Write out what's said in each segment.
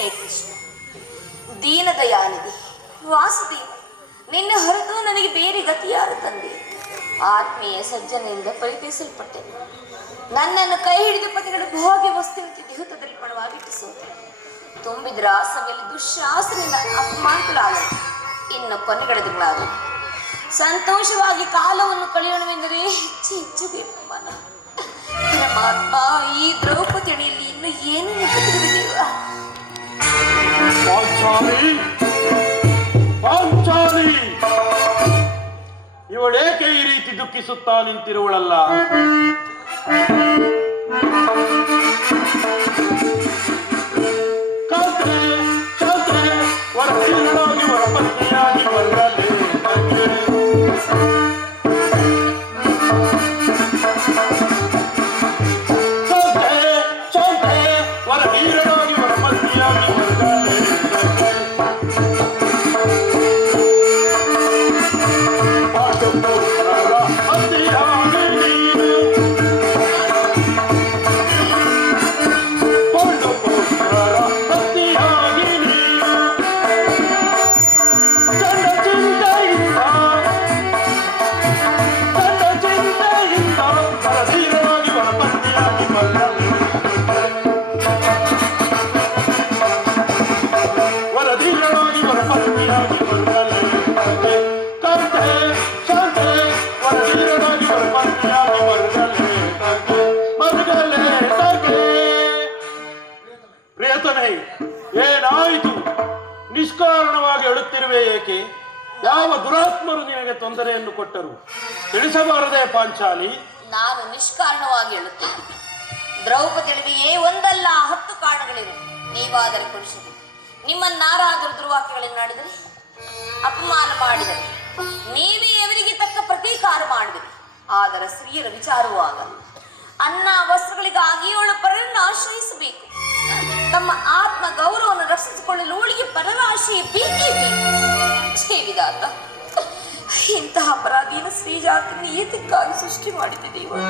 ಹೇ ಕೃಷ್ಣ, ದೀನದಯಾನಿಧಿ ವಾಸುದೇವ, ನಿನ್ನ ಹೊರತು ನನಗೆ ಬೇರೆ ಗತಿಯಾರು ತಂದೆ. ಆತ್ಮೀಯ ಸಜ್ಜನೆಯಿಂದ ಪರಿಚಯಿಸಲ್ಪಟ್ಟೆ. ನನ್ನನ್ನು ಕೈ ಹಿಡಿದು ಪತಿಗಳು ಭೋಗ್ಯ ವಸ್ತುವಿನ ದೇಹದಲ್ಲಿ ಪಣವಾಗಿಟ್ಟು ಸೋತೆ. ತುಂಬಿದ ರಾಸವೆಲ್ಲಿ ದುಶ್ಯಾಸನಿಂದ ಅಪಮಾನಗಳಾಗಲು ಇನ್ನು ಕೊನೆಗಡೆದುಗಳಾದವು. ಸಂತೋಷವಾಗಿ ಕಾಲವನ್ನು ಕಳೆಯೋಣವೆಂದರೆ ಹೆಚ್ಚು ಹೆಚ್ಚು ಬೇಕಮ್ಮನ. ಪರಮಾತ್ಮ, ಈ ದ್ರೌಪದಿ ಅಣಿಯಲ್ಲಿ ಇನ್ನು ಏನು ನಿಂತಿರುವ ಇವಳೇಕೆ ಈ ರೀತಿ ದುಃಖಿಸುತ್ತಾ ನಿಂತಿರುವಳಲ್ಲ? ಹೊರಪತ್ನಿಯಾಗಿ ಬರಲೇ ಏನಾಯಿತು? ನಿಷ್ಕಾರಣವಾಗಿ ಅಳುತ್ತಿರುವೆ ಏಕೆ? ಯಾವ ದುರಾತ್ಮರು ನಿನಗೆ ತೊಂದರೆಯನ್ನು ಕೊಟ್ಟರು? ತಿಳಿಸಬಾರದೆ ಪಾಂಚಾಲಿ? ನಾನು ನಿಷ್ಕಾರಣವಾಗಿ ಹೇಳುತ್ತೇನೆ. ದ್ರೌಪದಿಗೆ ಒಂದಲ್ಲ 10 ಕಾರಣಗಳಿವೆ. ನೀವಾದರೆ ಪುರುಷರು, ನಿಮ್ಮನ್ನಾರಾದರೂ ದುರ್ವಾಕ್ಯಗಳನ್ನಾಡಿದರೆ, ಅಪಮಾನ ಮಾಡಿದರೆ, ನೀವೇ ಅವರಿಗೆ ತಕ್ಕ ಪ್ರತೀಕಾರ ಮಾಡಿದರೆ, ಆದರೆ ಸ್ತ್ರೀಯರ ವಿಚಾರವಾಗ ಅನ್ನ ವಸ್ತ್ರಗಳಿಗಾಗಿ ಅವಳು ಪರರನ್ನು ಆಶ್ರಯಿಸಬೇಕು. ತಮ್ಮ ಆತ್ಮ ಗೌರವವನ್ನು ರಕ್ಷಿಸಿಕೊಳ್ಳಲು ಅವಳಿಗೆ ಪರರ ಆಶ್ರಯ ಬೇಕೇ ಬೇಕು. ವಿಧಾತ, ಇಂತಹ ಅಪರಾಧೀನ ಸ್ತ್ರೀ ಜಾತಿಯನ್ನು ಏತಕ್ಕಾಗಿ ಸೃಷ್ಟಿ ಮಾಡಿದೆ ಇವರು?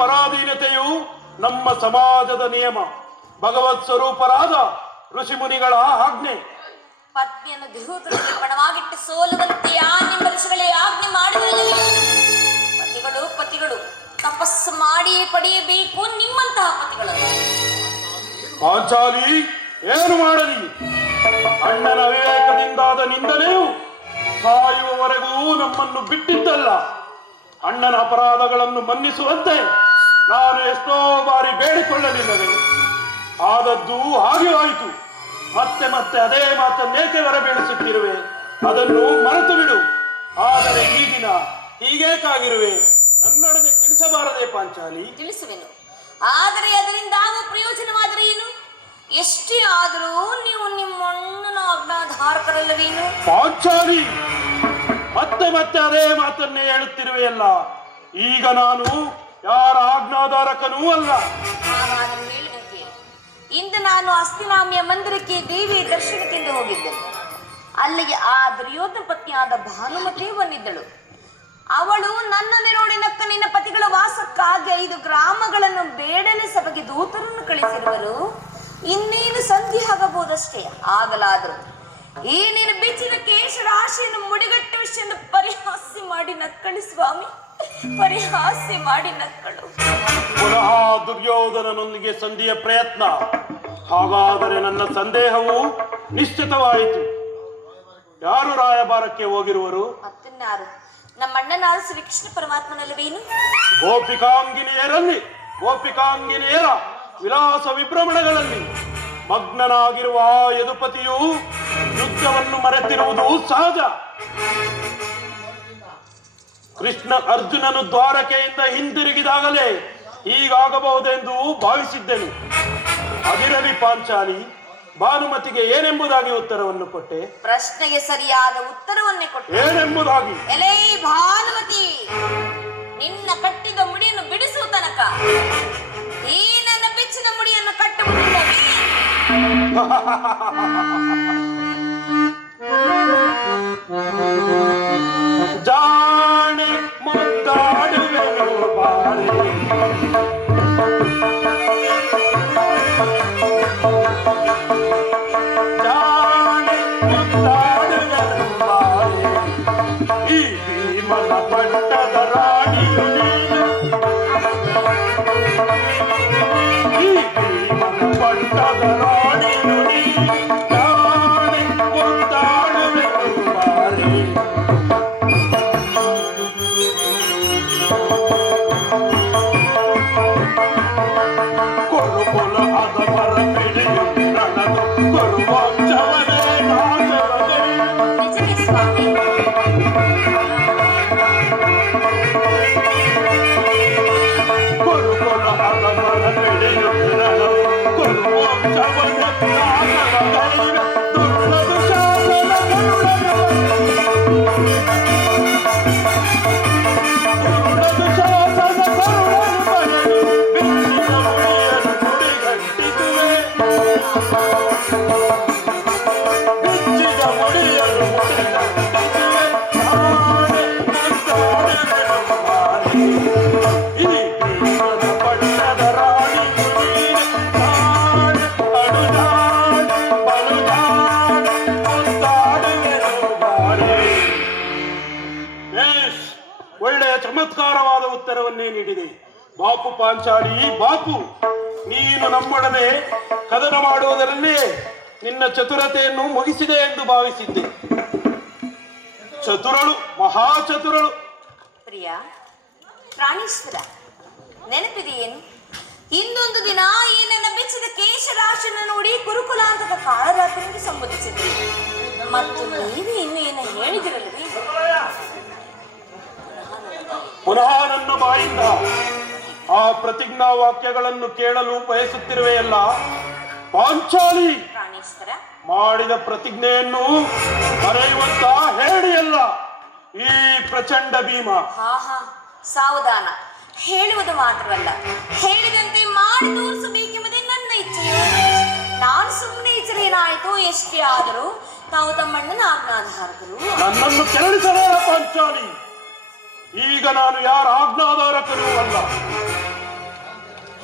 ಪರಾಧೀನತೆಯು ನಮ್ಮ ಸಮಾಜದ ನಿಯಮ. ಭಗವತ್ ಸ್ವರೂಪರಾದ ಋಷಿಮುನಿಗಳ ಆಜ್ಞೆ. ಪತ್ನಿಯನ್ನು ದೇಹದಲ್ಲಿ ಪಣವಾಗಿಟ್ಟು ಸೋಲುವಂತೆಯಾ ನಿಮ್ಮ ಋಷಿಗಳೇ ಆಜ್ಞೆ ಮಾಡಿರಲಿಲ್ಲ. ಪತಿಗಳು ತಪಸ್ಸು ಮಾಡಿ ಪಡೆಯಬೇಕು ನಿಮ್ಮಂತಹ ಪತಿಗಳು. ಪಾಂಚಾಲಿ, ಏನು ಮಾಡಲಿ? ಅಣ್ಣನ ಅವಿವೇಕದಿಂದಾದ ನಿಂದನೆಯು ಸಾಯುವವರೆಗೂ ನಮ್ಮನ್ನು ಬಿಟ್ಟಿದ್ದಲ್ಲ. ಅಣ್ಣನ ಅಪರಾಧಗಳನ್ನು ಮನ್ನಿಸುವಂತೆ ನಾನು ಎಷ್ಟೋ ಬಾರಿ ಬೇಡಿಕೊಳ್ಳಲಿಲ್ಲವೇ? ಆದದ್ದು ಹಾಗೆ ಆಯಿತು. ಮತ್ತೆ ಮತ್ತೆ ಅದೇ ಮಾತನ್ನೇಕೆ ಹೊರಬೀಳಿಸುತ್ತಿರುವೆ? ಅದನ್ನು ಮರೆತು ಬಿಡು. ಆದರೆ ಈ ದಿನ ಹೀಗೇಕಾಗಿರುವೆ? ನನ್ನೊಡನೆ ತಿಳಿಸಬಾರದೆ ಪಾಂಚಾಲಿ? ತಿಳಿಸುವೆನು, ಆದರೆ ಅದರಿಂದ ಆಗುವ ಪ್ರಯೋಜನವಾದರೆ ಏನು? ಎಷ್ಟೇ ಆದರೂ ನೀವು ನಿಮ್ಮ ಅಣ್ಣನ ಆಜ್ಞಾಧಾರಕರಲ್ಲವೇನು? ಪಾಂಚಾಲಿ, ಮತ್ತೆ ಮತ್ತೆ ಅದೇ ಮಾತನ್ನೇ ಹೇಳುತ್ತಿರುವೆಯಲ್ಲ. ಈಗ ನಾನು ಯಾರ ಆಜ್ಞಾಧಾರಕನೂ ಅಲ್ಲ. ಇಂದು ನಾನು ಹಸ್ತಿನಾಮಿಯ ಮಂದಿರಕ್ಕೆ ದೇವಿಯ ದರ್ಶನಕ್ಕೆಂದು ಹೋಗಿದ್ದೆನು. ಅಲ್ಲಿಗೆ ಆ ದುರ್ಯೋಧನ ಪತ್ನಿಯಾದ ಭಾನುಮತಿ ಬಂದಿದ್ದಳು. ಅವಳು ನನ್ನನ್ನು ನೋಡಿ ನಕ್ಕ, ನಿನ್ನ ಪತಿಗಳ ವಾಸಕ್ಕಾಗಿ 5 ಗ್ರಾಮಗಳನ್ನು ಬೇಡನೆ ಸಭೆಗೆ ದೂತರನ್ನು ಕಳಿಸಿರುವರು. ಇನ್ನೇನು ಸಂಧಿ ಆಗಬಹುದಷ್ಟೇ. ಆಗಲಾದರೂ ಈ ನೀನು ಬಿಚ್ಚಿದ ಕೇಶರಾಶಿಯನ್ನು ಮುಡಿಗಟ್ಟುವಿಷನ್ನು ಪರಿಹಾಸ್ಯ ಮಾಡಿ ನಕ್ಕಳು ಸ್ವಾಮಿ, ಪರಿಹಾಸ್ಯ ಮಾಡಿ ನಕ್ಕಳು. ಪುನಃ ದುರ್ಯೋಧನನೊಂದಿಗೆ ಸಂಧಿಯ ಪ್ರಯತ್ನ. ಹಾಗಾದರೆ ನನ್ನ ಸಂದೇಹವು ನಿಶ್ಚಿತವಾಯಿತು. ಯಾರು ರಾಯಭಾರಕ್ಕೆ ಹೋಗಿರುವರು? ಮತ್ತಿನ್ಯಾರು? ನಮ್ಮಣ್ಣನಾದ ಶ್ರೀಕೃಷ್ಣ ಪರಮಾತ್ಮನಲ್ಲವೇನು? ಗೋಪಿಕಾಂಗಿನಿಯರ ವಿಲಾಸ ವಿಭ್ರಮಣಗಳಲ್ಲಿ ಮಗ್ನನಾಗಿರುವ ಆ ಯದುಪತಿಯು ಯುದ್ಧವನ್ನು ಮರೆತಿರುವುದು ಸಹಜ. ಕೃಷ್ಣ ಅರ್ಜುನನು ದ್ವಾರಕೆಯಿಂದ ಹಿಂದಿರುಗಿದಾಗಲೇ ಹೀಗಾಗಬಹುದೆಂದು ಭಾವಿಸಿದ್ದೆನು. ಅದಿರಲಿ ಪಾಂಚಾಲಿ, ಭಾನುಮತಿಗೆ ಏನೆಂಬುದಾಗಿ ಉತ್ತರವನ್ನು ಕೊಟ್ಟೆ? ಪ್ರಶ್ನೆಗೆ ಸರಿಯಾದ ಉತ್ತರವನ್ನೇ ಕೊಟ್ಟೆ. ಏನೆಂಬುದಾಗಿ? ಎಲೇ ಭಾನುಮತಿ, ನಿನ್ನ ಕಟ್ಟಿದ ಮುಡಿಯನ್ನು ಬಿಡಿಸುವ ತನಕ ಈ ನನ್ನ ಬೆಚ್ಚಿನ ಮುಡಿಯನ್ನು ಕಟ್ಟುವುದಿಲ್ಲವೇ? ಜಾಣೆ ಮುದ್ದಾಡುವೆನು ಬಾರೆ, ಜಾಣೆ ಮುದ್ದಾಡುವೆನು ಬಾರೆ, ಈ ಭೀಮನ ಪಟ್ಟದ ರಾಣಿಯು ನೀನು, ಈ ಭೀಮನ ಪಟ್ಟದ ರಾಣಿಯು ನೀನು, ಜಾಣೆ ಮುದ್ದಾಡುವೆನು ಬಾರೆ. ನಿಜವೇ ಸ್ವಾಮಿ? ಒಳ್ಳೆಯ ಚಮತ್ಕಾರವಾದ ಉತ್ತರವನ್ನೇ ನೀಡಿದೆ. ಬಾಪು ಪಾಂಚಾಲಿ, ಬಾಪು, ನೀನು ನಮ್ಮೊಡನೆ ಕದನ ಮಾಡುವುದರಲ್ಲೇ ನಿನ್ನ ಚತುರತೆಯನ್ನು ಮುಗಿಸಿದೆ ಎಂದು ಭಾವಿಸಿದ್ದೆ. ಚತುರಳು, ಮಹಾಚತುರಳು. ಪ್ರಿಯ ಪ್ರಾಣೇಶ್ವರ, ನೆನಪಿದೆಯೇನು? ಇನ್ನೊಂದು ದಿನ ಈ ನನ್ನ ಬೆಚ್ಚಿದ ಕೇಶರಾಶಿಯನ್ನು ನೋಡಿ ಕುರುಕುಲಾಂತದ ಕಾಳರಾತ್ರಿಗೆ ಸಂಬೋಧಿಸಿದ್ರಿ ಮತ್ತು ನೀವೇ ಇನ್ನು ಏನು ಹೇಳಿದಿರಲ್ವೇ? ಪುನಃ ನನ್ನ ಬಾಯಿಂದ ಆ ಪ್ರತಿಜ್ಞಾ ವಾಕ್ಯಗಳನ್ನು ಕೇಳಲು ಬಯಸುತ್ತಿರುವೆಯಲ್ಲ ಪಾಂಚಾಲಿ. ಪ್ರಾಣೇಶ್ವರ, ಮಾಡಿದ ಪ್ರತಿಜ್ಞೆಯನ್ನು ಮರೆಯುವಂತ ಹೇಳಿಯಲ್ಲ ಈ ಪ್ರಚಂಡ ಭೀಮ. ಹಾ ಸಾವಧಾನ. ಹೇಳುವುದು ಮಾತ್ರವಲ್ಲ, ಹೇಳಿದಂತೆ ಮಾಡಿ ತೋರಿಸಬೇಕೆಂಬುದೇ ನನ್ನ ಇಚ್ಛೆಯು. ನಾನು ಸುಮ್ಮನೆ ಇಚ್ಛೆಯೇನಾಯಿತು ಎಷ್ಟೇ ಆದರೂ ತಾವು ತಮ್ಮಣ್ಣನ ಆಜ್ಞಾಧಾರಕರು. ನನ್ನನ್ನು ಕೆರಳಿಸಬೇಡ ಪಾಂಚಾಲಿ. ಈಗ ನಾನು ಯಾರ ಆಜ್ಞಾಧಾರಕರೂ ಅಲ್ಲ.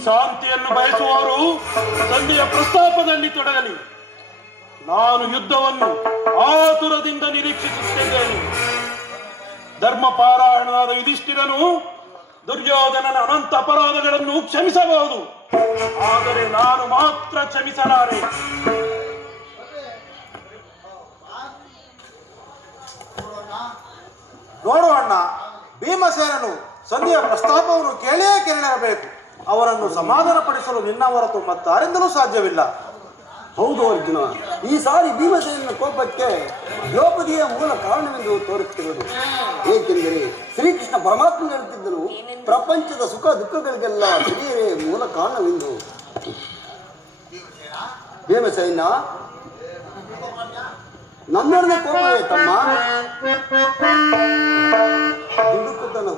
ಶಾಂತಿಯನ್ನು ಬಯಸುವವರು ಸಂಧಿಯ ಪ್ರಸ್ತಾಪದಲ್ಲಿ ತೊಡಗಲಿ. ನಾನು ಯುದ್ಧವನ್ನು ಆತುರದಿಂದ ನಿರೀಕ್ಷಿಸುತ್ತಿದ್ದೇನೆ. ಧರ್ಮಪಾರಾಯಣನಾದ ಯುಧಿಷ್ಠಿರನು ದುರ್ಯೋಧನನ ಅನಂತ ಅಪರಾಧಗಳನ್ನು ಕ್ಷಮಿಸಬಹುದು, ಆದರೆ ನಾನು ಮಾತ್ರ ಕ್ಷಮಿಸಲಾರೆ. ನೋಡು ಅಣ್ಣ, ಭೀಮಸೇನನು ಸಂಧಿಯ ಪ್ರಸ್ತಾಪವನ್ನು ಕೇಳಿಯೇ ಕೇಳಿರಬೇಕು. ಅವರನ್ನು ಸಮಾಧಾನಪಡಿಸಲು ನಿನ್ನ ಹೊರತು ಮತ್ತಾರಿಂದಲೂ ಸಾಧ್ಯವಿಲ್ಲ. ಹೌದು ಅರ್ಜುನ, ಈ ಸಾರಿ ಭೀಮಸೇನನ ಕೋಪಕ್ಕೆ ದ್ರೌಪದಿಯ ಮೂಲ ಕಾರಣವೆಂದು ತೋರುತ್ತಿರುವುದು. ಏಕೆಂದರೆ ಶ್ರೀಕೃಷ್ಣ ಪರಮಾತ್ಮ ಹೇಳುತ್ತಿದ್ದನು, ಪ್ರಪಂಚದ ಸುಖ ದುಃಖಗಳಿಗೆಲ್ಲ ಹಿರಿಯರೇ ಮೂಲ ಕಾರಣವೆಂದು. ಭೀಮಸೇನ, ನನ್ನೊಡನೆ ಕೋಪವೇ ತಮ್ಮ? ದುಡುಕುತನ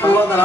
ಸಹೋದರ.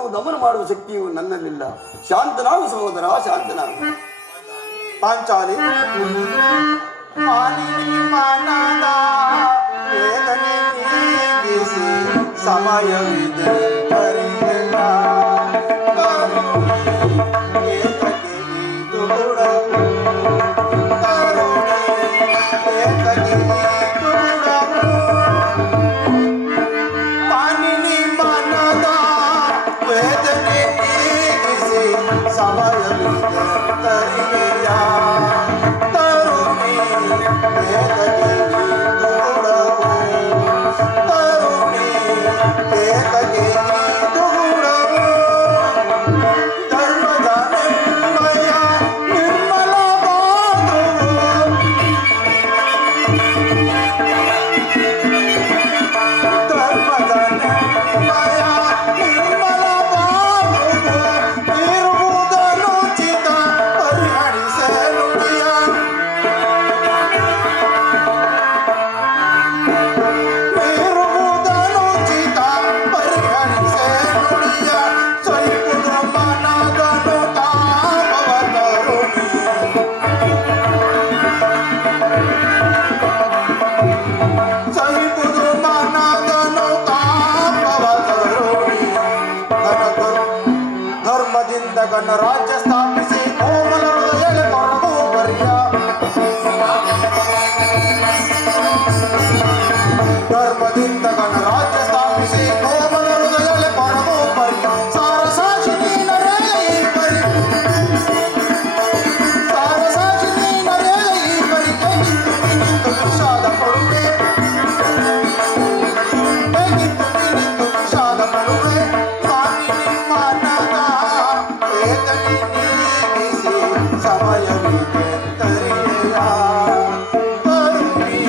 ಕೋಪವನ್ನು ದಮನ ಮಾಡುವ ಶಕ್ತಿಯು ನನ್ನಲ್ಲಿಲ್ಲ. ಶಾಂತನಾಗು ಸಹೋದರ, ಶಾಂತನಾಗು. ಪಾಂಚಾಲಿ ಮನದ ವೇದನೆ ನೀಗಿಸಿ ಸಮಯವಿದೆ ಪರಿಯಲ್ಲ. ಏತಕ್ಕೆ ಈ ದುಗುಡವು? ಏತಕ್ಕೆ ಈ ದುಗುಡವು? ಮಾನಿನಿ ಮನದ ವೇದನೆ ನೀಗಿಸಿ ಸಮಯವಿದೆ ತರಿಗೆಯ. ತರುಣಿ ಏತಕ್ಕೆ ಈ ದುಗುಡವು? ತರುಣಿ ಏತಕ್ಕೆ ಈ ದುಗುಡವು? ಧರ್ಮದ ನೆಮ್ಮಯ ನಿರ್ಮಲ ಬಾಂಧವು. ಧರ್ಮದ ನೆಮ್ಮಯ ನಿರ್ಮಲ ಬಾಂಧವು ಇರುವುದನುಚಿತ ಪರಿಹರಿಸೆ ನುಡಿಯ. ಇರುವುದನುಚಿತ ಪರಿಹರಿಸೆ ನುಡಿಯ. ಸೈಪುದು ಮನದನು ತಾಪವ ತರುಣಿ. ಸೈಪುದು ಮನದನು ತಾಪವ ತರುಣಿ. ಧರ್ಮದಿಂದ ಗಣರಾಜ್ಯ ಸ್ಥಾಪಿಸಿ ಕೋಮಲ ಹೃದಯ ಕೊರಗು ಬರಿಯ. ಧರ್ಮದಿಂದ ಗಣರಾಜ್ಯ ಸ್ಥಾಪಿಸಿ ಕೋಮಲ ಹೃದಯ ಕೊರಗು ಬರಿಯ. ಸಾರಸಾಕ್ಷಿನಿ ನರೇಗ ಈ ಬರಿ. ಸಾರಸಾಕ್ಷಿನಿ ನರೇಗ ಈ ಬರಿ. ನಿಂತು ವಿಷಾದ ಪಡುವೆ. ನಿಂತು ವಿಷಾದ ಪಡುವೆ. ಮಾನಿನಿ ಮನದ ವೇದನೆ ನೀಗಿಸಿ ಸಮಯವಿದೆ ತರಿಗೆಯ. ತರುಣಿ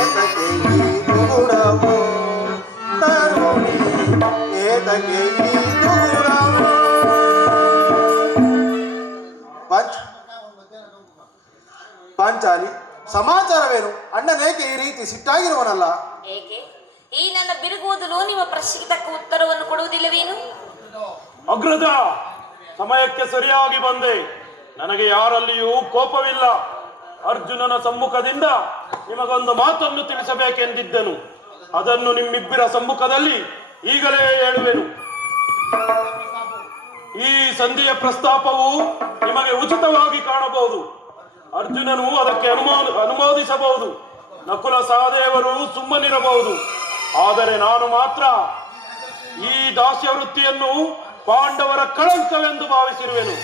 ಏತಕ್ಕೆ ಈ ದುಗುಡವು? ತರುಣಿ ಏತಕ್ಕೆ ಈ ದುಗುಡವು? ಪಾಂಚಾಲಿ, ಸಮಾಚಾರವೇನು? ಅಣ್ಣನೇಕೆ ಈ ರೀತಿ ಸಿಟ್ಟಾಗಿರುವನಲ್ಲ? ಏಕೆ ಈ ನನ್ನ ಬಿರುಗುವುದಲು ನಿಮ್ಮ ಪ್ರಶ್ನೆಗೆ ತಕ್ಕ ಉತ್ತರವನ್ನು ಕೊಡುವುದಿಲ್ಲವೇನು? ಅಗ್ರಜ, ಸಮಯಕ್ಕೆ ಸರಿಯಾಗಿ ಬಂದೆ. ನನಗೆ ಯಾರಲ್ಲಿಯೂ ಕೋಪವಿಲ್ಲ. ಅರ್ಜುನನ ಸಮ್ಮುಖದಿಂದ ನಿಮಗೊಂದು ಮಾತನ್ನು ತಿಳಿಸಬೇಕೆಂದಿದ್ದೆನು. ಅದನ್ನು ನಿಮ್ಮಿಬ್ಬರ ಸಮ್ಮುಖದಲ್ಲಿ ಈಗಲೇ ಹೇಳುವೆನು. ಈ ಸಂಧಿಯ ಪ್ರಸ್ತಾಪವು ನಿಮಗೆ ಉಚಿತವಾಗಿ ಕಾಣಬಹುದು. ಅರ್ಜುನನು ಅದಕ್ಕೆ ಅನುಮೋದಿಸಬಹುದು. ನಕುಲ ಸಹದೇವರು ಸುಮ್ಮನಿರಬಹುದು. ಆದರೆ ನಾನು ಮಾತ್ರ ಈ ದಾಸ್ಯ ವೃತ್ತಿಯನ್ನು ಪಾಂಡವರ ಕಳಂಕವೆಂದು ಭಾವಿಸಿರುವೆನು.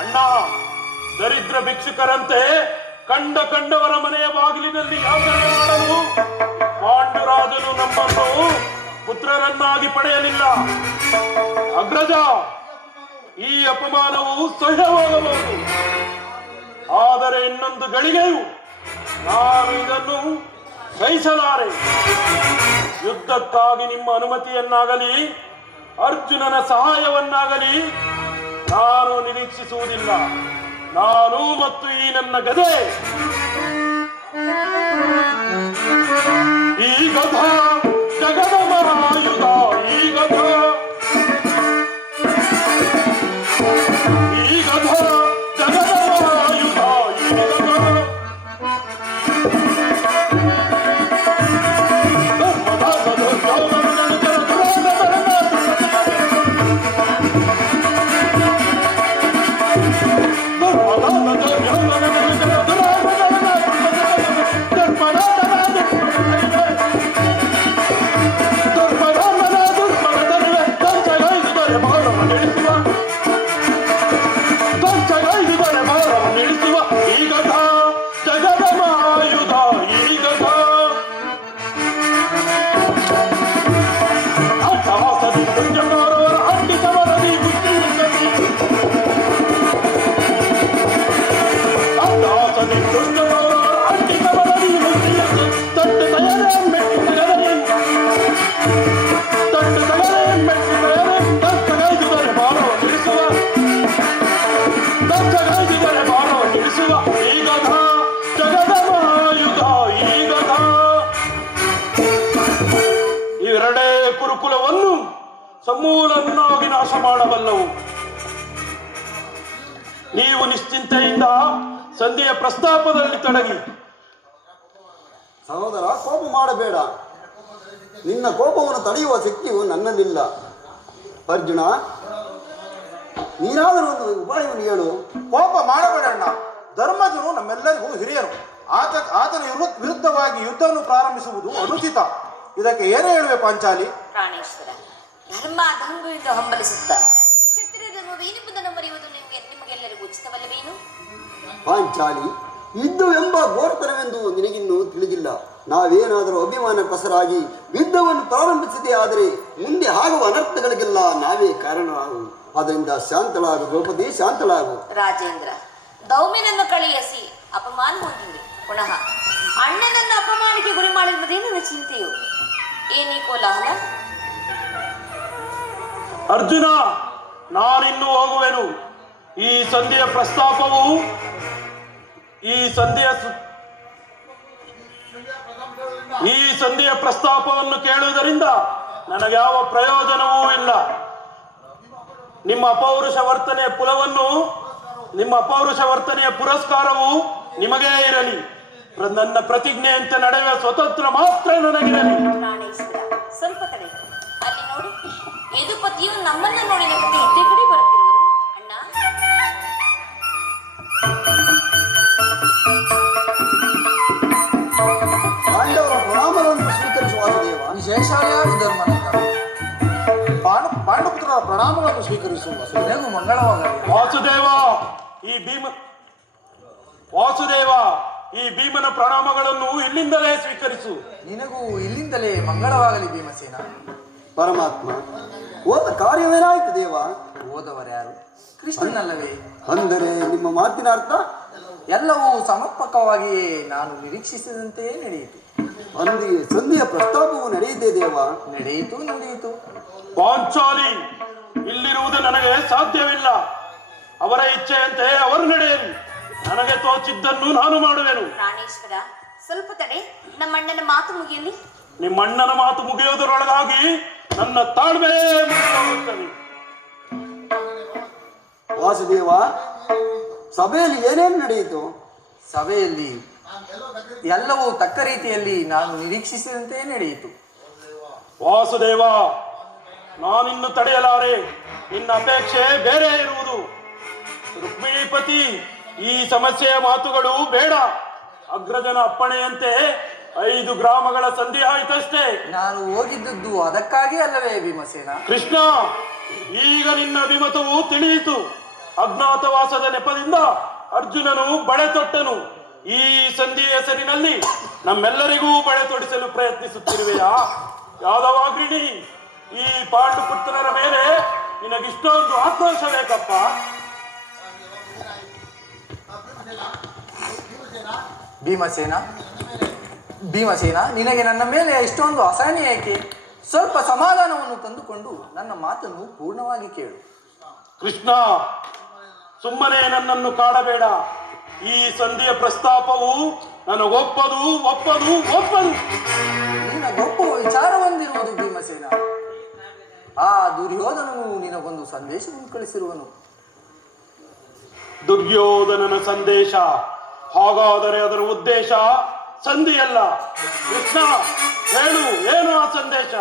ಅಣ್ಣ, ದರಿದ್ರ ಭಿಕ್ಷುಕರಂತೆ ಕಂಡವರ ಮನೆಯ ಬಾಗಿಲಿನಲ್ಲಿ ಯಾಚನೆ ಮಾಡಲು ಪಾಂಡುರಾಜನು ನಮ್ಮನ್ನು ಪುತ್ರರನ್ನಾಗಿ ಪಡೆಯಲಿಲ್ಲ. ಅಗ್ರಜ, ಈ ಅಪಮಾನವು ಸಹ್ಯ ಹೋಗಬಹುದು. ಆದರೆ ಇನ್ನೊಂದು ಗಳಿಗೆಯು ನಾನು ಇದನ್ನು ಸಹಿಸಲಾರೆ. ಯುದ್ಧಕ್ಕಾಗಿ ನಿಮ್ಮ ಅನುಮತಿಯನ್ನಾಗಲಿ ಅರ್ಜುನನ ಸಹಾಯವನ್ನಾಗಲಿ ನಾನು ನಿರೀಕ್ಷಿಸುವುದಿಲ್ಲ. ನಾನು ಮತ್ತು ಈ ನನ್ನ ಗದೆ, ಈ ಗಧ ಜಗದ ಮಹಾಯುಧ, ಈ ಗಧ ಜಗದ ಮಹಾಯುಧ, ಈ ಗಧ ಸಮೂಲನ್ನಾಗಿ ನಾಶ ಮಾಡಬಲ್ಲವು. ನೀವು ನಿಶ್ಚಿಂತೆಯಿಂದ ಸಂಧಿಯ ಪ್ರಸ್ತಾಪದಲ್ಲಿ ತೊಡಗಿ. ಸಹೋದರ, ಕೋಪ ಮಾಡಬೇಡ. ನಿನ್ನ ಕೋಪವನ್ನು ತಡೆಯುವ ಶಕ್ತಿಯು ನನ್ನಲ್ಲಿಲ್ಲ. ಅರ್ಜುನ, ನೀನಾದರೂ ಒಂದು ಉಪಾಯವನ್ನು ಹೇಳು. ಕೋಪ ಮಾಡಬೇಡಣ್ಣ. ಧರ್ಮಜನು ನಮ್ಮೆಲ್ಲರಿಗೂ ಹಿರಿಯರು. ಆತನ ವಿರುದ್ಧವಾಗಿ ಯುದ್ಧವನ್ನು ಪ್ರಾರಂಭಿಸುವುದು ಅನುಚಿತ. ಇದಕ್ಕೆ ಏನು ಹೇಳುವೆ ಪಾಂಚಾಲಿ? ಪ್ರಾಣೇಶ್ವರ, ಧರ್ಮ ಧರ್ಮದಿಂದ ಹಂಬಲಿಸುತ್ತ ಕ್ಷತ್ರಿಯ ಧರ್ಮದ ಏನೆಂಬುದನ್ನು ಮರೆಯುವುದು ನಿಮಗೆಲ್ಲರಿಗೂ ಉಚಿತವಲ್ಲವೇನು? ಪಾಂಚಾಲಿ, ಯುದ್ಧವೆಂಬ ಘೋರತನವೆಂದು ನಿನಗಿನ್ನೂ ತಿಳಿದಿಲ್ಲ. ನಾವೇನಾದರೂ ಅಭಿಮಾನಕ್ಕಸರಾಗಿ ಯುದ್ಧವನ್ನು ಪ್ರಾರಂಭಿಸಿದೆ ಆದರೆ ಮುಂದೆ ಆಗುವ ಅನರ್ಥಗಳಿಗೆಲ್ಲ ನಾವೇ ಕಾರಣರಾಗು. ಅದರಿಂದ ಶಾಂತಳಾಗು ದ್ರೌಪದಿ, ಶಾಂತಳಾಗು. ರಾಜೇಂದ್ರ, ದೌಮ್ಯನನ್ನು ಕಳೆಯಿಸಿ ಅಪಮಾನ ಹೊಂದಿದೆ. ಪುನಃ ಅಣ್ಣನನ್ನು ಅಪಮಾನಕ್ಕೆ ಗುರಿ ಮಾಡಿರುವುದೇ ನನ್ನ ಚಿಂತೆಯು. ಏನೀ ಕೋಲಾಹಲ? ಅರ್ಜುನ, ನಾನಿನ್ನು ಹೋಗುವೆನು. ಈ ಸಂಧಿಯ ಪ್ರಸ್ತಾಪವು ಈ ಸಂಧಿಯ ಪ್ರಸ್ತಾಪವನ್ನು ಕೇಳುವುದರಿಂದ ನನಗೆ ಯಾವ ಪ್ರಯೋಜನವೂ ಇಲ್ಲ. ನಿಮ್ಮ ಅಪೌರುಷ ವರ್ತನೆಯ ಪುರಸ್ಕಾರವು ನಿಮಗೇ ಇರಲಿ. ನನ್ನ ಪ್ರತಿಜ್ಞೆಯಂತೆ ನಡೆಯುವ ಸ್ವತಂತ್ರ ಮಾತ್ರ ನನಗಿರಲಿ. ಪ್ರಾಣೇಶ್ವರ, ಸ್ವಲ್ಪ ತಡೆ. ಅಲ್ಲಿ ನೋಡು, ಯದುಪತಿಯು ನಮ್ಮನ್ನ ನೋಡಿ ನಮಗೆ ಇದ್ದೇ ಕಡೆ ಬರುತ್ತಿರುವರು. ಅಣ್ಣ, ಪಾಂಡವರ ಪ್ರಣಾಮಗಳನ್ನು ಸ್ವೀಕರಿಸುವ ದೇವ. ವಿಶೇಷಾಯಾಗಿ ಧರ್ಮನಂದ ಪಾಂಡುಪುತ್ರರ ಪ್ರಣಾಮಗಳನ್ನು ಸ್ವೀಕರಿಸುವ ನಿನಗೂ ಮಂಗಳವಾಗಲಿ. ವಾಸುದೇವ, ಈ ಭೀಮನ ಪ್ರಣಾಮಗಳನ್ನು ಇಲ್ಲಿಂದಲೇ ಸ್ವೀಕರಿಸು. ನಿನಗೂ ಇಲ್ಲಿಂದಲೇ ಮಂಗಳವಾಗಲಿ ಭೀಮಸೇನ. ಪರಮಾತ್ಮ, ಹೋದ ಕಾರ್ಯವೇನಾಯ್ತು ದೇವ? ಹೋದವರ್ಯಾರು? ಕೃಷ್ಣನಲ್ಲವೇ? ಅಂದರೆ ನಿಮ್ಮ ಮಾತಿನ ಅರ್ಥ? ಎಲ್ಲವೂ ಸಮರ್ಪಕವಾಗಿ ನಾನು ನಿರೀಕ್ಷಿಸಿದಂತೆಯೇ ನಡೆಯಿತು. ಸಂಧಿಯ ಪ್ರಸ್ತಾಪವು ನಡೆಯಿದೆ ದೇವ. ನಡೆಯಿತು. ಪಾಂಚಾಲಿ, ಇಲ್ಲಿರುವುದು ನನಗೆ ಸಾಧ್ಯವಿಲ್ಲ. ಅವರ ಇಚ್ಛೆಯಂತೆ ಅವರು ನಡೆಯಲಿ. ನನಗೆ ತೋಚಿದ್ದನ್ನು ನಾನು ಮಾಡುವೆನು. ಪ್ರಾಣೇಶ್ವರ, ಸ್ವಲ್ಪ ತಡೆ. ನಮ್ಮ ಅಣ್ಣನ ಮಾತು ಮುಗಿಯಲಿ. ನಿಮ್ಮ ಅಣ್ಣನ ಮಾತು ಮುಗಿಯುವುದರೊಳಗಾಗಿ ನನ್ನ ತಾಳ್ಮೆ ಮುಗಿದುಹೋಗುತ್ತದೆ. ವಾಸುದೇವ, ಸಭೆಯಲ್ಲಿ ಏನೇನು ನಡೆಯಿತು? ಸಭೆಯಲ್ಲಿ ಎಲ್ಲವೂ ತಕ್ಕ ರೀತಿಯಲ್ಲಿ ನಾನು ನಿರೀಕ್ಷಿಸಿದಂತೆಯೇ ನಡೆಯಿತು. ವಾಸುದೇವ, ನಾನಿನ್ನು ತಡೆಯಲಾರೆ. ನಿನ್ನ ಅಪೇಕ್ಷೆ ಬೇರೆ ಇರುವುದು. ರುಕ್ಮಿಣೀಪತಿ, ಈ ಸಮಸ್ಯೆಯ ಮಾತುಗಳು ಬೇಡ. ಅಗ್ರಜನ ಅಪ್ಪಣೆಯಂತೆ 5 ಗ್ರಾಮಗಳ ಸಂಧಿ ಆಯಿತಷ್ಟೇ. ನಾನು ಹೋಗಿದ್ದದ್ದು ಅದಕ್ಕಾಗಿ ಅಲ್ಲವೇ ಭೀಮಸೇನ? ಕೃಷ್ಣ, ಈಗ ನಿನ್ನ ಅಭಿಮತವು ತಿಳಿಯಿತು. ಅಜ್ಞಾತವಾಸದ ನೆಪದಿಂದ ಅರ್ಜುನನು ಬಳೆ ತೊಟ್ಟನು. ಈ ಸಂಧಿ ಹೆಸರಿನಲ್ಲಿ ನಮ್ಮೆಲ್ಲರಿಗೂ ಬಳೆ ತೊಡಿಸಲು ಪ್ರಯತ್ನಿಸುತ್ತಿರುವೆಯಾ? ಯಾದವಾಗ್ರಿಣಿ, ಈ ಪಾಂಡುಪುತ್ರರ ಮೇಲೆ ನಿನಗಿಷ್ಟೊಂದು ಆಕ್ರೋಶ ಬೇಕಪ್ಪ? ಭೀಮಸೇನ, ನಿನಗೆ ನನ್ನ ಮೇಲೆ ಇಷ್ಟೊಂದು ಅಸಹನೆ ಏಕೆ? ಸ್ವಲ್ಪ ಸಮಾಧಾನವನ್ನು ತಂದುಕೊಂಡು ನನ್ನ ಮಾತನ್ನು ಪೂರ್ಣವಾಗಿ ಕೇಳು. ಕೃಷ್ಣ, ಸುಮ್ಮನೆ ನನ್ನನ್ನು ಕಾಡಬೇಡ. ಈ ಸಂಧಿಯ ಪ್ರಸ್ತಾಪವು ನನಗೊಪ್ಪದು. ನಿನಗೊಪ್ಪುವ ವಿಚಾರ ಹೊಂದಿರುವುದು ಭೀಮಸೇನ. ಆ ದುರ್ಯೋಧನನು ನಿನಗೊಂದು ಸಂದೇಶವನ್ನು ಕಳಿಸಿರುವನು. ದುರ್ಯೋಧನನ ಸಂದೇಶ? ಹಾಗಾದರೆ ಅದರ ಉದ್ದೇಶ ಸಂಧಿಯಲ್ಲ. ಕೃಷ್ಣ, ಹೇಳು, ಏನು ಆ ಸಂದೇಶ?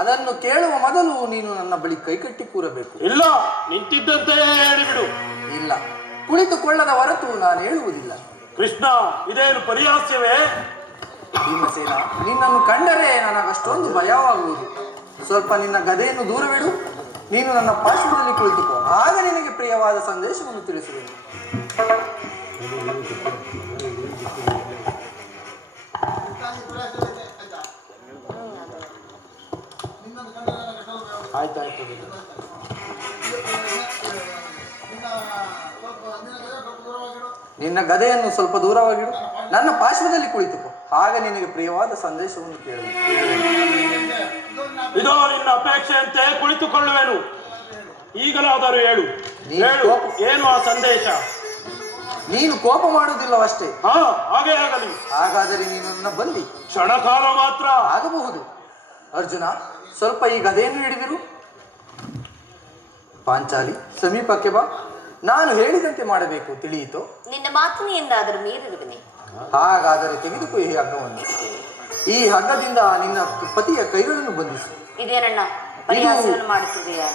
ಅದನ್ನು ಕೇಳುವ ಮೊದಲು ನೀನು ನನ್ನ ಬಳಿ ಕೈಕಟ್ಟಿ ಕೂರಬೇಕು. ಇಲ್ಲ, ನಿಂತಿದ್ದಂತೆಯೇ ಹೇಳಿಬಿಡು. ಇಲ್ಲ, ಕುಳಿತುಕೊಳ್ಳದ ಹೊರತು ನಾನು ಹೇಳುವುದಿಲ್ಲ. ಕೃಷ್ಣ, ಇದೇನು ಪರಿಹಾಸ್ಯವೇ? ಭೀಮಸೇನ, ನಿನ್ನನ್ನು ಕಂಡರೆ ನನಗಷ್ಟೊಂದು ಭಯವಾಗುವುದು. ಸ್ವಲ್ಪ ನಿನ್ನ ಗದೆಯನ್ನು ದೂರವಿಡು. ನೀನು ನನ್ನ ಪಾರ್ಶ್ವದಲ್ಲಿ ಕುಳಿತುಕೋ. ಆಗ ನಿನಗೆ ಪ್ರಿಯವಾದ ಸಂದೇಶವನ್ನು ತಿಳಿಸುವೆನು. ಆಯ್ತಾಯ್ತು. ನಿನ್ನ ಗದೆಯನ್ನು ಸ್ವಲ್ಪ ದೂರವಾಗಿಡು. ನನ್ನ ಪಾರ್ಶ್ವದಲ್ಲಿ ಕುಳಿತುಕೋ. ಆಗ ನಿನಗೆ ಪ್ರಿಯವಾದ ಸಂದೇಶವನ್ನು ಕೇಳುವೆ. ಇದೋ ನಿನ್ನ ಅಪೇಕ್ಷೆಯಂತೆ ಕುಳಿತುಕೊಳ್ಳುವೆನು. ಈಗಲಾದರೂ ಹೇಳು, ಏನು ಆ ಸಂದೇಶ? ನೀನು ಕೋಪ ಮಾಡುವುದಿಲ್ಲವಷ್ಟೇ. ಹಾಗೆ ಆಗಲಿ. ಹಾಗಾದರೆ ನೀನು ನನ್ನ ಬಂದಿ. ಕ್ಷಣಕಾಲ ಮಾತ್ರ ಆಗಬಹುದು. ಅರ್ಜುನ, ಸ್ವಲ್ಪ ಈ ಗದೆಯನ್ನು ಹಿಡಿದಿರು. ಪಾಂಚಾಲಿ, ಸಮೀಪಕ್ಕೆ ಬಾ. ನಾನು ಹೇಳಿದಂತೆ ಮಾಡಬೇಕು, ತಿಳಿಯಿತು? ನಿನ್ನ ಮಾತಿನ ಎಂದಾದರೂ ಮೀರಿರುವನೆ. ಹಾಗಾದರೆ ತೆಗೆದುಕೋ ಈ ಹಗ್ಗವನ್ನು. ಈ ಹಗ್ಗದಿಂದ ನಿನ್ನ ಪತಿಯ ಕೈಗಳನ್ನು ಬಂಧಿಸು. ಇದೇನಣ್ಣ ಪರಿಹಾಸವನ್ನು ಮಾಡುತ್ತಿದೆಯಾ?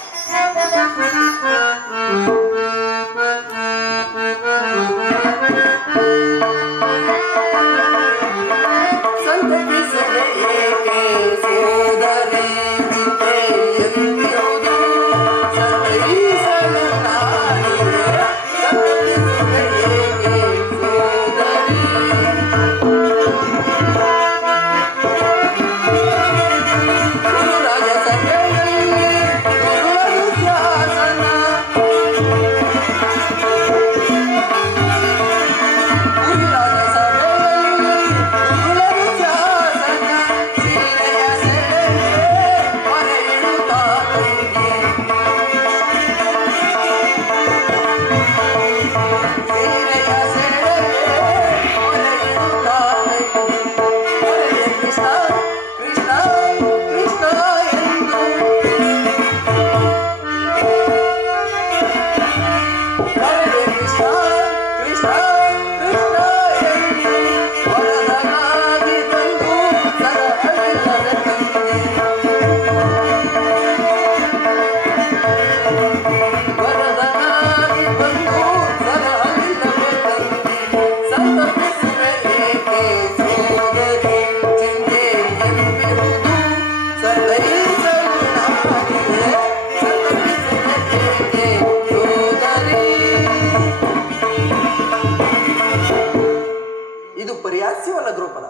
ಪರ್ಯಾಸ್ಯವಲ್ಲ ದ್ರೌಪದ.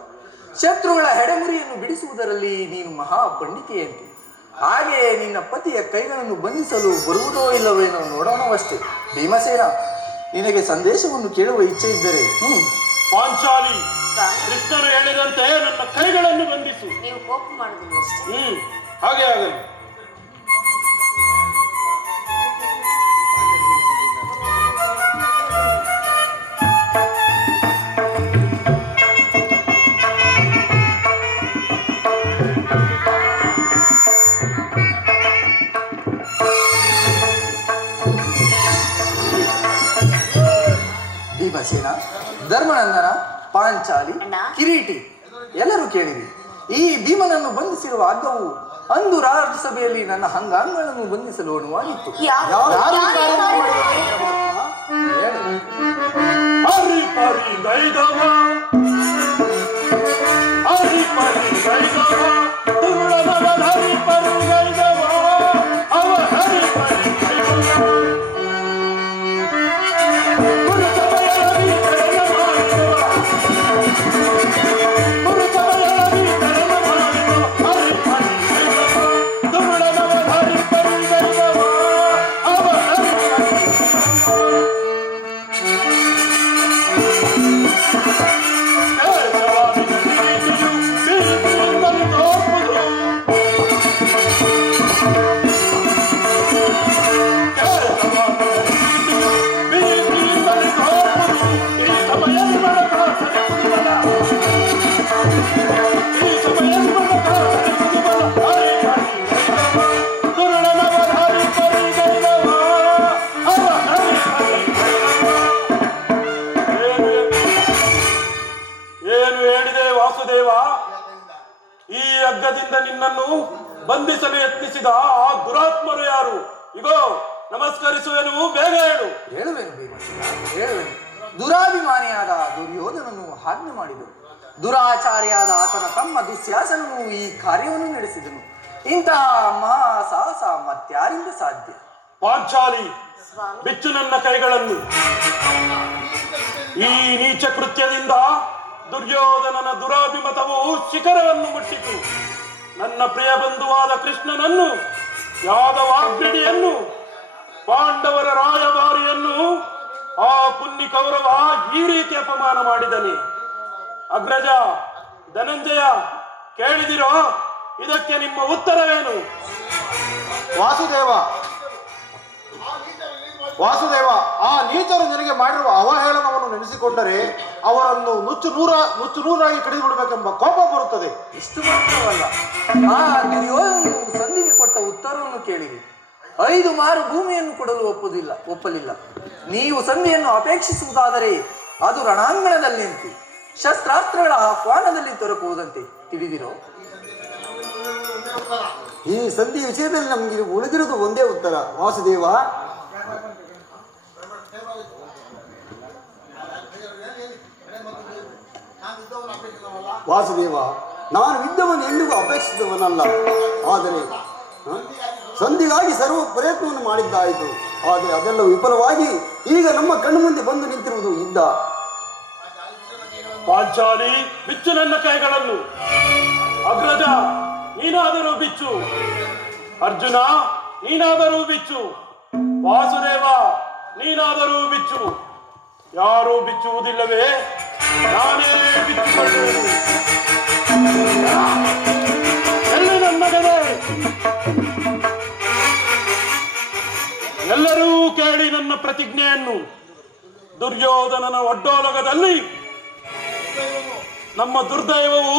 ಶತ್ರುಗಳ ಹೆಡೆಮುರಿಯನ್ನು ಬಿಡಿಸುವುದರಲ್ಲಿ ನೀನು ಮಹಾ ಪಂಡಿತೆಯಂತೆ. ಹಾಗೆಯೇ ನಿನ್ನ ಪತಿಯ ಕೈಗಳನ್ನು ಬಂಧಿಸಲು ಬರುವುದೋ ಇಲ್ಲವೇನೋ ನೋಡೋಣವಷ್ಟೇ. ಭೀಮಸೇನ, ನಿನಗೆ ಸಂದೇಶವನ್ನು ಕೇಳುವ ಇಚ್ಛೆ ಇದ್ದರೆ ಪಾಂಚಾಲಿ, ಕೃಷ್ಣರು ಹೇಳಿದಂತೆ ನನ್ನ ಕೈಗಳನ್ನು ಬಂಧಿಸು. ನೀವು ಕೋಪ ಮಾಡುವುದಿಲ್ಲ. ಹಾಗೆ ಆಗಲಿ. ಭೀಮಸೇನ, ಧರ್ಮನಂದನ, ಪಾಂಚಾಲಿ, ಕಿರೀಟಿ ಎಲ್ಲರೂ ಕೇಳಿರಿ. ಈ ಭೀಮನನ್ನು ಬಂಧಿಸಿರುವ ಹಗ್ಗವು ಅಂದು ರಾಜ್ಯಸಭೆಯಲ್ಲಿ ನನ್ನ ಅಂಗಾಂಗಗಳನ್ನು ಬಂಧಿಸಲು ಅನುವಾಗಿತ್ತು. ಈ ಹಗ್ಗದಿಂದ ನಿನ್ನನ್ನು ಬಂಧಿಸಲು ಯತ್ನಿಸಿದ ಆ ದುರಾತ್ಮರು ಯಾರು? ಇಗೋ ನಮಸ್ಕರಿಸುವೆನು, ಬೇಗ ಹೇಳು. ಹೇಳುವೆನು ಭೀಮಸೇನ, ಹೇಳುವೆನು. ದುರಾಭಿಮಾನಿಯಾದ ದುರ್ಯೋಧನನು ಆಜ್ಞೆ ಮಾಡಿದನು. ದುರಾಚಾರಿಯಾದ ಆತನ ತಮ್ಮ ದುಶ್ಯಾಸನನು ಈ ಕಾರ್ಯವನ್ನು ನಡೆಸಿದನು. ಇಂತಹ ಮಹಾ ಸಾಹಸ ಮತ್ಯಾರಿಂದ ಸಾಧ್ಯ? ಪಾಂಚಾಲಿ, ಬಿಚ್ಚು ನನ್ನ ಕೈಗಳನ್ನು. ಈ ನೀಚ ಕೃತ್ಯದಿಂದ ದುರ್ಯೋಧನನ ದುರಾಭಿಮತವು ಶಿಖರವನ್ನು ಮುಟ್ಟಿತು. ನನ್ನ ಪ್ರಿಯ ಬಂಧುವಾದ ಕೃಷ್ಣನನ್ನು, ಯಾದವಾಗ್ರಡಿಯನ್ನು, ಪಾಂಡವರ ರಾಯಭಾರಿಯನ್ನು ಆ ಪುಣ್ಯ ಕೌರವ ಈ ರೀತಿ ಅಪಮಾನ ಮಾಡಿದನೆ. ಅಗ್ರಜ, ಧನಂಜಯ, ಕೇಳಿದಿರೋ? ಇದಕ್ಕೆ ನಿಮ್ಮ ಉತ್ತರವೇನು? ವಾಸುದೇವ, ಆ ನೀಚರು ನಿನಗೆ ಮಾಡಿರುವ ಅವಹೇಳನವನ್ನು ನೆನೆಸಿಕೊಂಡರೆ ಅವರನ್ನು ನುಚ್ಚು ನೂರಾಗಿ ಕಡಿದುಬಿಡಬೇಕೆಂಬ ಕೋಪ ಬರುತ್ತದೆ. ಇಷ್ಟು ಮಾತ್ರವಲ್ಲ, ಆ ದುರ್ಯೋಧನನು ಸಂಧಿಗೆ ಕೊಟ್ಟ ಉತ್ತರವನ್ನು ಕೇಳಿರಿ. 5 ಮಾರು ಭೂಮಿಯನ್ನು ಕೊಡಲು ಒಪ್ಪಲಿಲ್ಲ. ನೀವು ಸಂಧಿಯನ್ನು ಅಪೇಕ್ಷಿಸುವುದಾದರೆ ಅದು ರಣಾಂಗಣದಲ್ಲಿ ನಿಂತು ಶಸ್ತ್ರಾಸ್ತ್ರಗಳ ಆಹ್ವಾನದಲ್ಲಿ ದೊರಕುವುದಂತೆ ತಿಳಿದಿರೋ. ಈ ಸಂಧಿ ವಿಷಯದಲ್ಲಿ ನಮಗೆ ಉಳಿದಿರುವುದು ಒಂದೇ ಉತ್ತರ ವಾಸುದೇವ. ವಾಸುದೇವ, ನಾನು ಯುದ್ಧವನ್ನು ಎಂದಿಗೂ ಅಪೇಕ್ಷಿಸಿದವನಲ್ಲ. ಆದರೆ ಸಂಧಿಗಾಗಿ ಸರ್ವ ಪ್ರಯತ್ನವನ್ನು ಮಾಡಿದ್ದಾಯಿತು. ಆದರೆ ಅದೆಲ್ಲ ವಿಫಲವಾಗಿ ಈಗ ನಮ್ಮ ಕಣ್ಣು ಮುಂದೆ ಬಂದು ನಿಂತಿರುವುದು ಯುದ್ಧ. ಪಾಂಚಾಲಿ, ಬಿಚ್ಚು ನನ್ನ ಕೈಗಳನ್ನು. ಅಗ್ರಜ, ನೀನಾದರೂ ಬಿಚ್ಚು. ಅರ್ಜುನ, ನೀನಾದರೂ ಬಿಚ್ಚು. ವಾಸುದೇವ, ನೀನಾದರೂ ಬಿಚ್ಚು. ಯಾರೂ ಬಿಚ್ಚುವುದಿಲ್ಲವೇ? ನಾನೇ ಬಿಚ್ಚುಕೊಳ್ಳುವುದು. ಎಲ್ಲಿ ನನ್ನ ಗದೆ? ಎಲ್ಲರೂ ಕೇಳಿ ನನ್ನ ಪ್ರತಿಜ್ಞೆಯನ್ನು. ದುರ್ಯೋಧನನ ಒಡ್ಡೋಲಗದಲ್ಲಿ ನಮ್ಮ ದುರ್ದೈವವು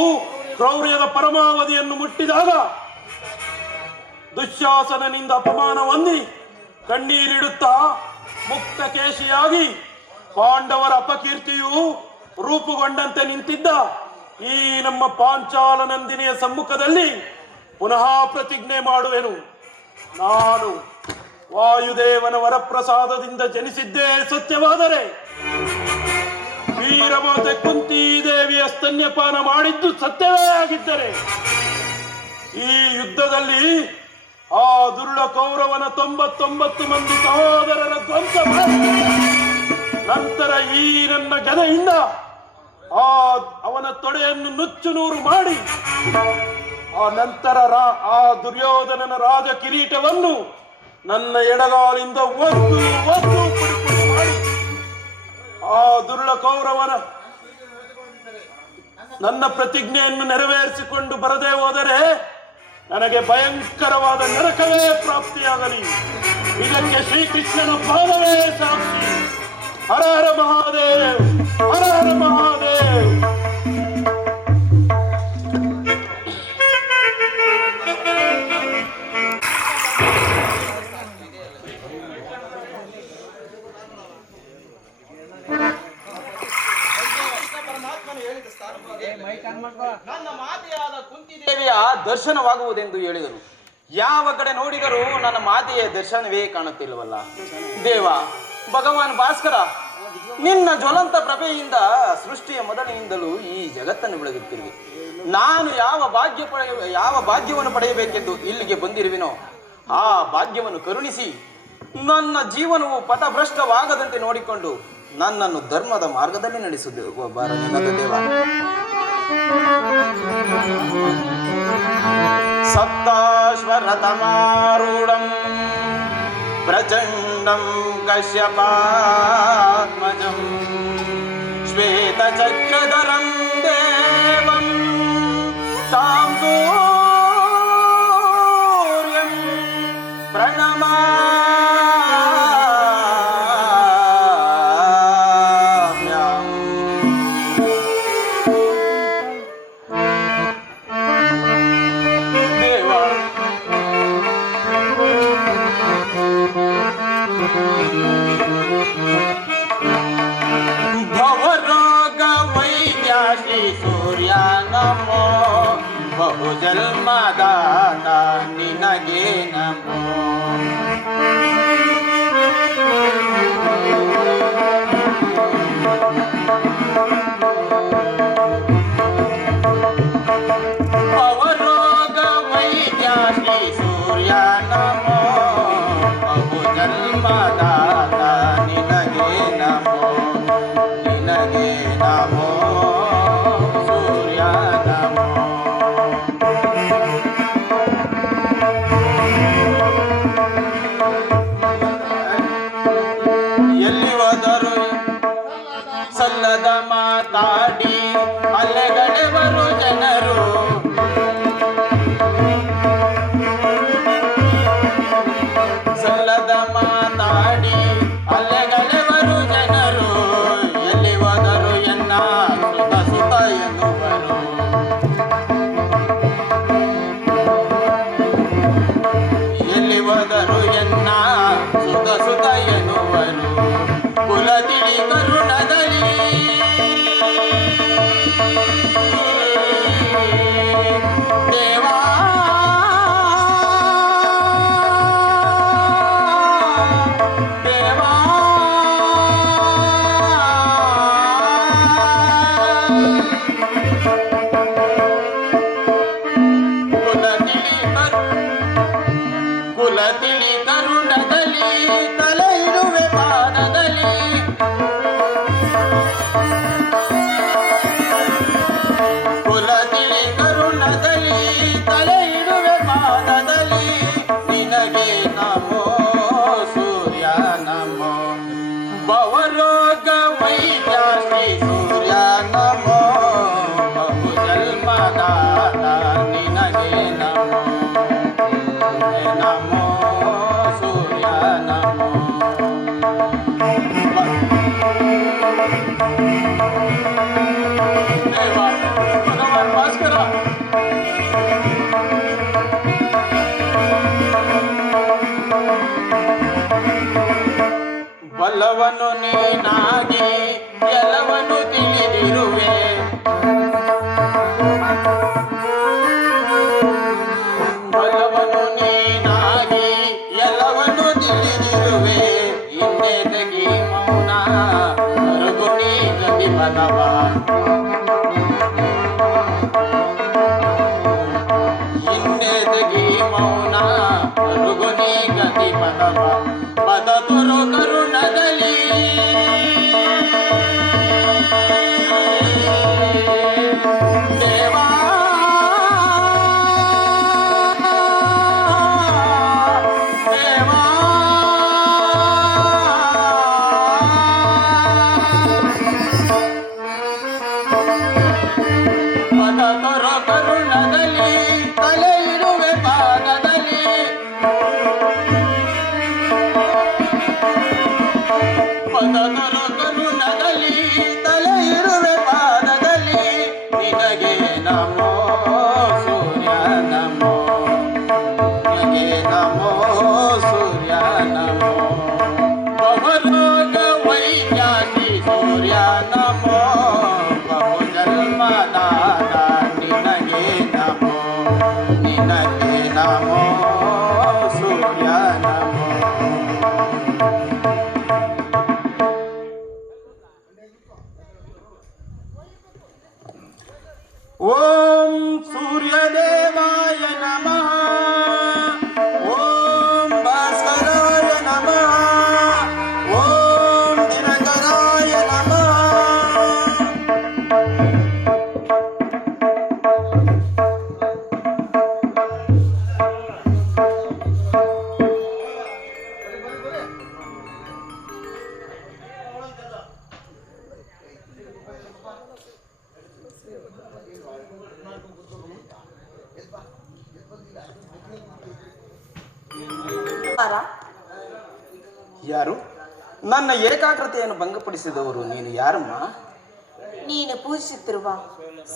ಕ್ರೌರ್ಯದ ಪರಮಾವಧಿಯನ್ನು ಮುಟ್ಟಿದಾಗ ದುಶ್ಯಾಸನನಿಂದ ಅಪಮಾನ ಹೊಂದಿ ಕಣ್ಣೀರಿಡುತ್ತಾ ಮುಕ್ತ ಕೇಶಿಯಾಗಿ ಪಾಂಡವರ ಅಪಕೀರ್ತಿಯು ರೂಪುಗೊಂಡಂತೆ ನಿಂತಿದ್ದ ಈ ನಮ್ಮ ಪಾಂಚಾಲ ನಂದಿನಿಯ ಸಮ್ಮುಖದಲ್ಲಿ ಪುನಃ ಪ್ರತಿಜ್ಞೆ ಮಾಡುವೆನು. ನಾನು ವಾಯುದೇವನ ವರಪ್ರಸಾದದಿಂದ ಜನಿಸಿದ್ದೇ ಸತ್ಯವಾದರೆ, ವೀರಮಾತೆ ಕುಂತಿದೇವಿಯ ಸ್ತನ್ಯಪಾನ ಮಾಡಿದ್ದು ಸತ್ಯವೇ ಆಗಿದ್ದರೆ, ಈ ಯುದ್ಧದಲ್ಲಿ ಆ ದುರುಳ ಕೌರವನ 99 ಮಂದಿ ಸಹೋದರರ ಧ್ವಂಸ ಮಾಡಿ ನಂತರ ಈ ನನ್ನ ಗದೆಯಿಂದ ಅವನ ತೊಡೆಯನ್ನು ನುಚ್ಚು ನೂರು ಮಾಡಿ ಆ ನಂತರ ಆ ದುರ್ಯೋಧನನ ರಾಜ ಕಿರೀಟವನ್ನು ನನ್ನ ಎಡಗಾಲಿಂದ ಒದ್ದು ಪುಡಿ ಮಾಡಿ ಆ ದುರುಳ ಕೌರವನ ನನ್ನ ಪ್ರತಿಜ್ಞೆಯನ್ನು ನೆರವೇರಿಸಿಕೊಂಡು ಬರದೇ ಹೋದರೆ ನನಗೆ ಭಯಂಕರವಾದ ನರಕವೇ ಪ್ರಾಪ್ತಿಯಾಗಲಿ. ಇದಕ್ಕೆ ಶ್ರೀಕೃಷ್ಣನ ಪಾದವೇ ಸಾಕ್ಷಿ. ಹರ ಹರ ಮಹಾದೇವ್, ಹರ ಹರ ಮಹಾದೇವ್. ನನ್ನ ಮಾತೆಯಾದ ಕುಂತಿದೇವಿಯ ದರ್ಶನವಾಗುವುದೆಂದು ಹೇಳಿದರು. ಯಾವ ಕಡೆ ನೋಡಿದರೂ ನನ್ನ ಮಾತೆಯ ದರ್ಶನವೇ ಕಾಣುತ್ತಿಲ್ಲವಲ್ಲ. ದೇವ, ಭಗವಾನ್ ಭಾಸ್ಕರ, ನಿನ್ನ ಜ್ವಲಂತ ಪ್ರಭೆಯಿಂದ ಸೃಷ್ಟಿಯ ಮೊದಲಿನಿಂದಲೂ ಈ ಜಗತ್ತನ್ನು ಬೆಳಗುತ್ತಿರುವೆ. ನಾನು ಯಾವ ಭಾಗ್ಯವನ್ನು ಪಡೆಯಬೇಕೆಂದು ಇಲ್ಲಿಗೆ ಬಂದಿರುವೆನೋ ಆ ಭಾಗ್ಯವನ್ನು ಕರುಣಿಸಿ ನನ್ನ ಜೀವನವು ಪಥಭ್ರಷ್ಟವಾಗದಂತೆ ನೋಡಿಕೊಂಡು ನನ್ನನ್ನು ಧರ್ಮದ ಮಾರ್ಗದಲ್ಲಿ ನಡೆಸುವುದು ಬಾರನೆನ್ನದು ದೇವ. ಸಪ್ತಾಶ್ವರತಮಾರೂಢಂ ಪ್ರಚಂಡಂ ಕಶ್ಯಪಾತ್ಮಜಂ ಶ್ವೇತಚಕ್ರಧರಂ ದೇವಂ ತಾಂ ಸೂರ್ಯಂ ಪ್ರಣಮಾ ಬಹುಜನ್ಮದಾತ ನಿನಗೆ ನಮೋ. ಭವರೋಗ ವೈದ್ಯ ಶ್ರೀ ಸೂರ್ಯ ನಮೋ. ಬಹುಜನ್ಮದಾತ ನಿನಗೆ ನಮೋ, ನಿನಗೆ ನಮೋ ಸೂರ್ಯ ನಮೋ. ಸಲ್ಲದ ಮಾತಾಡಿ ಅಲೆಗಳೆವರು ಜನರು ಕುಲ ತಿಳಿ ಕರುಣದಲ್ಲಿ ತಲೆ ಇಡುವೆ ಪಾದದಲ್ಲಿ ಕುಲ ತಿಳಿ ಕರುಣದಲ್ಲಿ ತಲೆ ಇಡುವೆ ಪಾದದಲ್ಲಿ ನಿನಗೆ ನಮೋ ಸೂರ್ಯ ನಮೋ ಭವರೋಗ ವೈದ್ಯ ಶ್ರೀ ಸೂರ್ಯ ನಮೋ ಬಹು ಜನ್ಮದಾತ ನಿನಗೆ ನಮೋ ನಮೋ ಸೂರ್ಯ ನಮೋ ದೇವ ಭಗವಾನ್ ಭಾಸ್ಕರ ಬಲವನ್ನು ನೀನಾಗಿ ಎಲ್ಲವನ್ನು ತಿಳಿದಿರುವೆ ಬಲವನ್ನು ನೀನಾಗಿ ಎಲ್ಲವನ್ನು ತಿಳಿದಿರುವೆ ಇನ್ನೆದಗಿ ಮೌನ ಮರುಗುಣಿ ಗತಿ ಬಲವ ಇನ್ನೆದಗಿ ಮೌನ ಮರುಗುಣಿ ಗತಿ ಬಲವ ಪದ ತುರು ಕರುಣದಲ್ಲಿ ದೇವಾ ದೇವಾ ಪದ ತುರು ಕರುಣದಲ್ಲಿ ತಲೆ ಇಡುವೆ ಪಾದದಲ್ಲಿ ಪದತರ ಕರುಣದಲ್ಲಿ ತಲೆ ಇರುವೆ ಪಾದದಲ್ಲಿ ನಿನಗೆ ನಮೋ ಸೂರ್ಯ ನಮೋ ನಿನಗೆ ನಮೋ ಸೂರ್ಯ ನಮೋ ಭವರೋಗ ವೈದ್ಯ ಶ್ರೀ ಸೂರ್ಯ ನಮೋ ಬಹು ಜನ್ಮದಾತ ನಿನಗೆ ನಮೋ ನಿನಗೆ ನಮೋ ಸೂರ್ಯ ನಮೋ ಓಂ ಸೂರ್ಯದೇವಾಯ ನಮಃ ಓಂ ಭಾಸ್ಕರಾಯ ನಮಃ ಓಂ ದಿನಕರಾಯ ನಮಃ ಯಾರು ನನ್ನ ಏಕಾಗ್ರತೆಯನ್ನು ಭಂಗಪಡಿಸಿದವರು ನೀನು ಯಾರಮ್ಮ ನೀನು ಪೂಜಿಸುತ್ತಿರುವ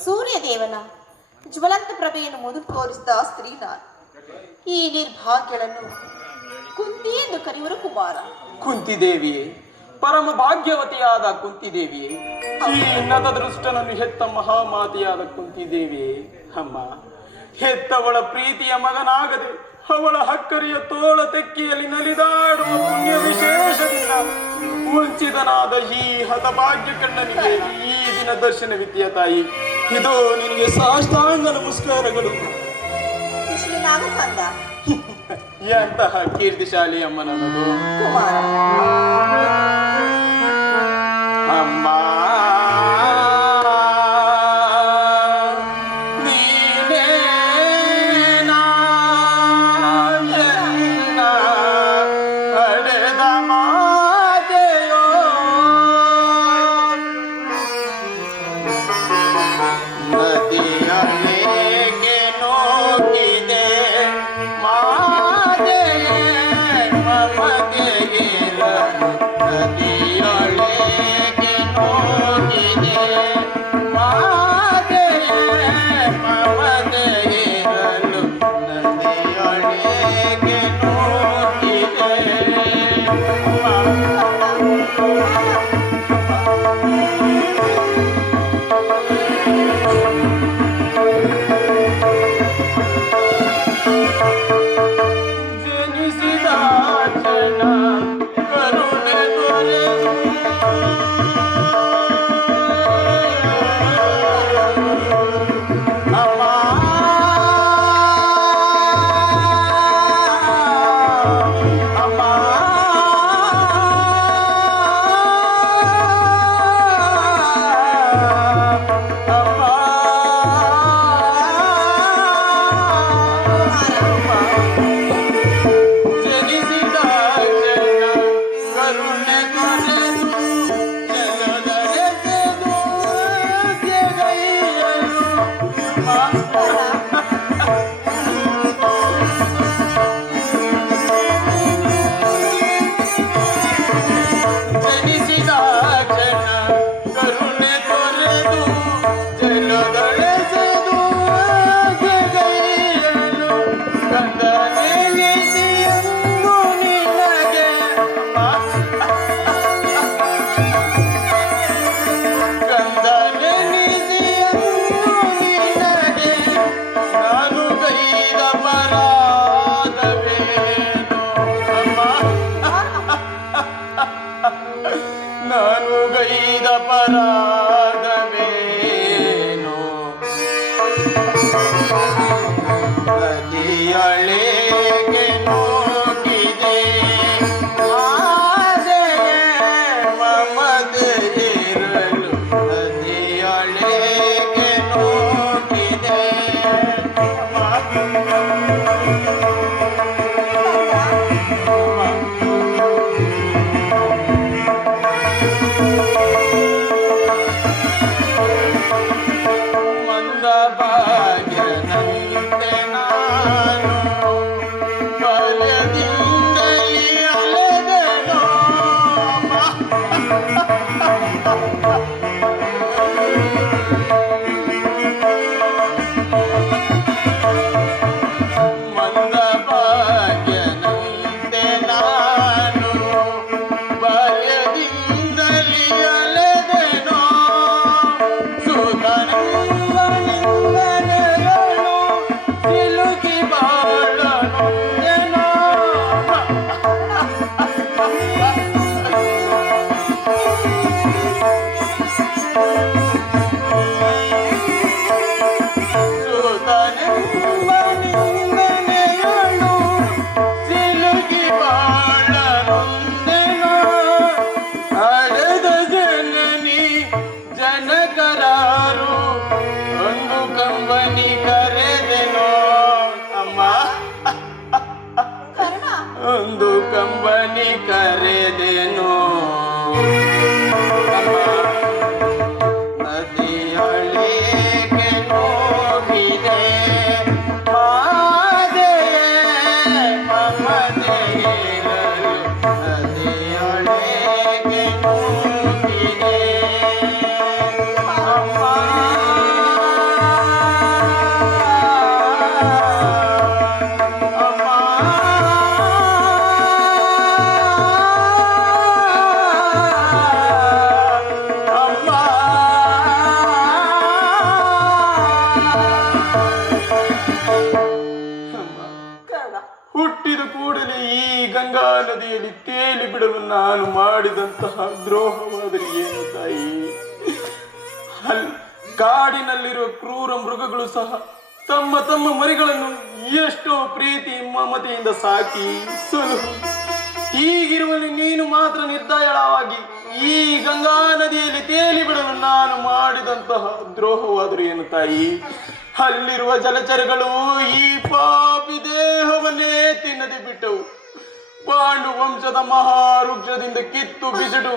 ಸೂರ್ಯದೇವನ ಜ್ವಲಂತ ಪ್ರಭೆಯನ್ನು ಮೊದಲು ತೋರಿಸಿದ ಸ್ತ್ರೀ ನಾನು. ಈ ನಿರ್ಭಾಗ್ಯಗಳನ್ನು ಕುಂತಿ ಎಂದು ಕರೆಯುವರು ಕುಮಾರ. ಕುಂತಿದೇವಿಯೇ ಪರಮ ಭಾಗ್ಯವತಿಯಾದ ಕುಂತಿದೇವಿಯೇ ಈ ನತದೃಷ್ಟನನ್ನು ಹೆತ್ತ ಮಹಾಮಾತೆಯಾದ ಕುಂತಿದೇವಿಯೇ ಅಮ್ಮ ಹೆತ್ತವಳ ಪ್ರೀತಿಯ ಮಗನಾಗದೆ ಅವಳ ಹಕ್ಕರಿಯ ತೋಳ ತೆಕ್ಕಿಯಲ್ಲಿ ನಲಿದಾಡುವ ಪುಣ್ಯ ವಿಶೇಷದಿಂದ ವಂಚಿತನಾದ ಈ ಹತಭಾಗ್ಯ ಕಣ್ಣನಿಗೆ ಈ ದಿನ ದರ್ಶನವಿದೆಯ ತಾಯಿ. ಇದು ನಿನಗೆ ಸಾಷ್ಟಾಂಗ ನಮಸ್ಕಾರಗಳು. ಶ್ರೀನಾಗಕಂದ ಎಂತಹ ಕೀರ್ತಿಶಾಲಿ ಅಮ್ಮ ನನ್ನದು ಕುಮಾರ. ಅಮ್ಮ ನೂಕಿದೆ ಮಾದೆಯೇ ಮಮತೆಯಿರಲು ನದಿಯೊಳಗೆ ನೂಕಿದೆ ಮಂದ ಭಾಗ್ಯನಂತೆ ನಾನು ಬಾಲ್ಯದಿಂದಲೇ ಅಲೆದೆನೋ ಮಂದ ಭಾಗ್ಯನಂತೆ ನಾನು ಬಾಲ್ಯದಿಂದಲೇ ಅಲೆದೆನೋ ಸುಧನಿಂದನೆಗಳು ಸಿಲುಕಿ ಬಾಳನೊಂದೆನೋ ಸುಧನಿಂದನೆಗಳು ಸಿಲುಕಿ ಬಾಳನೊಂದೆನೋ ಅಳೆದ ಜನನಿ ಜನಕರಾರು ಒಂದು ಕಂಬನಿ ಕರೆದೆನೋ ಅಮ್ಮ ಕರ್ಣ ಒಂದು ಕಂಬನಿ ಕರೆದೆನೋ ಅಮ್ಮ ನದಿಯೊಳಗೆ ಹೋಗಿದೆ ಮಾದೆಯೇ ಮಮತೆಯಿರಲು ನದಿಯೊಳಗೆ ಹೋಗಿದೆ ಅಮ್ಮ ಕರ್ಣ ಹುಟ್ಟಿದ ಕೂಡಲೇ ಈ ಗಂಗಾ ನದಿಯಲ್ಲಿ ತೇಲಿ ಬಿಡಲು ನಾನು ಮಾಡಿದಂತಹ ದ್ರೋಹವಾದರೆ ಏನು ತಾಯಿ? ಕಾಡಿನಲ್ಲಿರುವ ಕ್ರೂರ ಮೃಗಗಳು ಸಹ ತಮ್ಮ ತಮ್ಮ ಮರಿಗಳನ್ನು ಎಷ್ಟೋ ಪ್ರೀತಿ ಮಮತೆಯಿಂದ ಸಾಕಿ ಸಲಹು. ಹೀಗಿರುವಲ್ಲಿ ನೀನು ಮಾತ್ರ ನಿರ್ದಯಳವಾಗಿ ಈ ಗಂಗಾ ನದಿಯಲ್ಲಿ ತೇಲಿ ಬಿಡಲು ನಾನು ಮಾಡಿದಂತಹ ದ್ರೋಹವಾದರೂ ಏನು ತಾಯಿ? ಅಲ್ಲಿರುವ ಜಲಚರಗಳು ಈ ಪಾಪಿ ದೇಹವನ್ನೇ ತಿನ್ನದೆ ಬಿಟ್ಟವು. ಪಾಂಡು ವಂಶದ ಮಹಾವೃಕ್ಷದಿಂದ ಕಿತ್ತು ಬಿಸಿಡು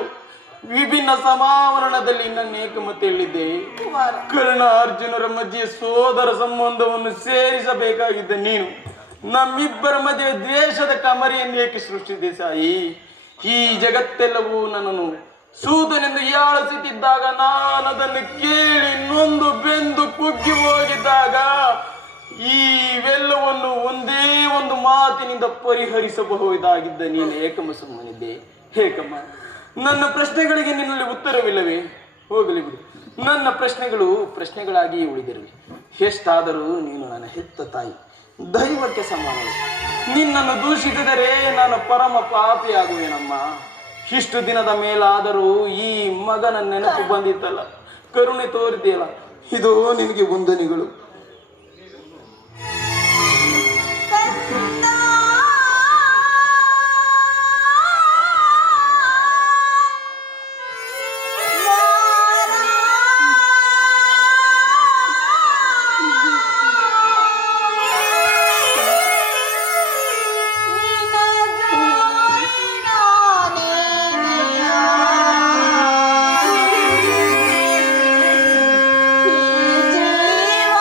ವಿಭಿನ್ನ ಸಮಾವರಣದಲ್ಲಿ ನನ್ನೇಕೆ ಮತ್ತೆ ಹೇಳಿದ್ದೆ. ಕರ್ಣ ಅರ್ಜುನರ ಮಧ್ಯೆ ಸೋದರ ಸಂಬಂಧವನ್ನು ಸೇರಿಸಬೇಕಾಗಿದ್ದ ನೀನು ನಮ್ಮಿಬ್ಬರ ಮಧ್ಯೆ ದ್ವೇಷದ ಕಮರಿಯನ್ನು ಏಕೆ ಸೃಷ್ಟಿಸಿದೆ ಸಾಯಿ? ಈ ಜಗತ್ತೆಲ್ಲವೂ ನನ್ನನ್ನು ಸೂತನೆಂದು ಹೀಯಾಳಿಸುತ್ತಿದ್ದಾಗ ನಾನು ಅದನ್ನು ಕೇಳಿ ನೊಂದು ಬೆಂದು ಕುಗ್ಗಿ ಹೋಗಿದ್ದಾಗ ಇವೆಲ್ಲವನ್ನು ಒಂದೇ ಒಂದು ಮಾತಿನಿಂದ ಪರಿಹರಿಸಬಹುದಾಗಿದ್ದ ನೀನು ಏಕಮ್ಮ ಸುಮ್ಮನಿದ್ದೆ. ಏಕಮ್ಮ, ನನ್ನ ಪ್ರಶ್ನೆಗಳಿಗೆ ನಿನ್ನಲ್ಲಿ ಉತ್ತರವಿಲ್ಲವೇ? ಹೋಗಲಿ ಬಿಡು, ನನ್ನ ಪ್ರಶ್ನೆಗಳು ಪ್ರಶ್ನೆಗಳಾಗಿ ಉಳಿದಿರಲಿ. ಎಷ್ಟಾದರೂ ನೀನು ನನ್ನ ಹೆತ್ತ ತಾಯಿ, ದೈವಕ್ಕೆ ಸಮಾನ. ನಿನ್ನನ್ನು ದೂಷಿಸಿದರೆ ನಾನು ಪರಮ ಪಾಪಿಯಾಗುವೆನಮ್ಮ. ಇಷ್ಟು ದಿನದ ಮೇಲಾದರೂ ಈ ಮಗನ ನೆನಪು ಬಂದಿತ್ತಲ್ಲ, ಕರುಣೆ ತೋರಿದೆಯಲ್ಲ, ಇದು ನಿನಗೆ ವಂದನೆಗಳು. ಜೀವ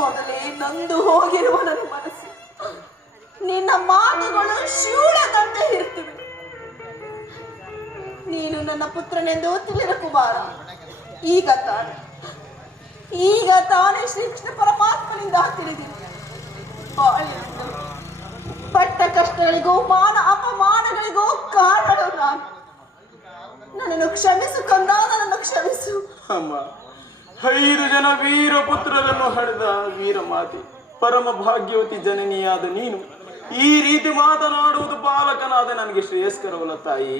ಮೊದಲೇ ನೊಂದು ಹೋಗಿರುವ ನನ್ನ ಮನಸ್ಸು ನಿನ್ನ ಮಾತುಗಳು ಶೂಳದಂತೆ ಇರ್ತಿವೆ. ನೀನು ನನ್ನ ಪುತ್ರನೆಂದು ತಿಳಿದ ಕುಮಾರ. ಈಗ ತಾನೇ ಶ್ರೀಕೃಷ್ಣ ಪರಮಾತ್ಮನಿಂದ ತಿಳಿದಿದೆ. ಬಾಳಿನಿಂದಲೂ ಪಟ್ಟ ಕಷ್ಟಗಳಿಗೂ ಮಾನ ಅಪಮಾನಗಳಿಗೂ ಕಾರಣರು ನಾನು. ನನ್ನನ್ನು ಕ್ಷಮಿಸು ಕಂದ, ನನ್ನನ್ನು ಕ್ಷಮಿಸು. ಅಮ್ಮ, 5 ಜನ ವೀರ ಪುತ್ರರನ್ನು ಹಡೆದ ವೀರ ಮಾತೆ, ಪರಮ ಭಾಗ್ಯವತಿ ಜನನಿಯಾದ ನೀನು ಈ ರೀತಿ ಮಾತನಾಡುವುದು ಬಾಲಕನಾದ ನನಗೆ ಶ್ರೇಯಸ್ಕರವಲ್ಲ ತಾಯಿ.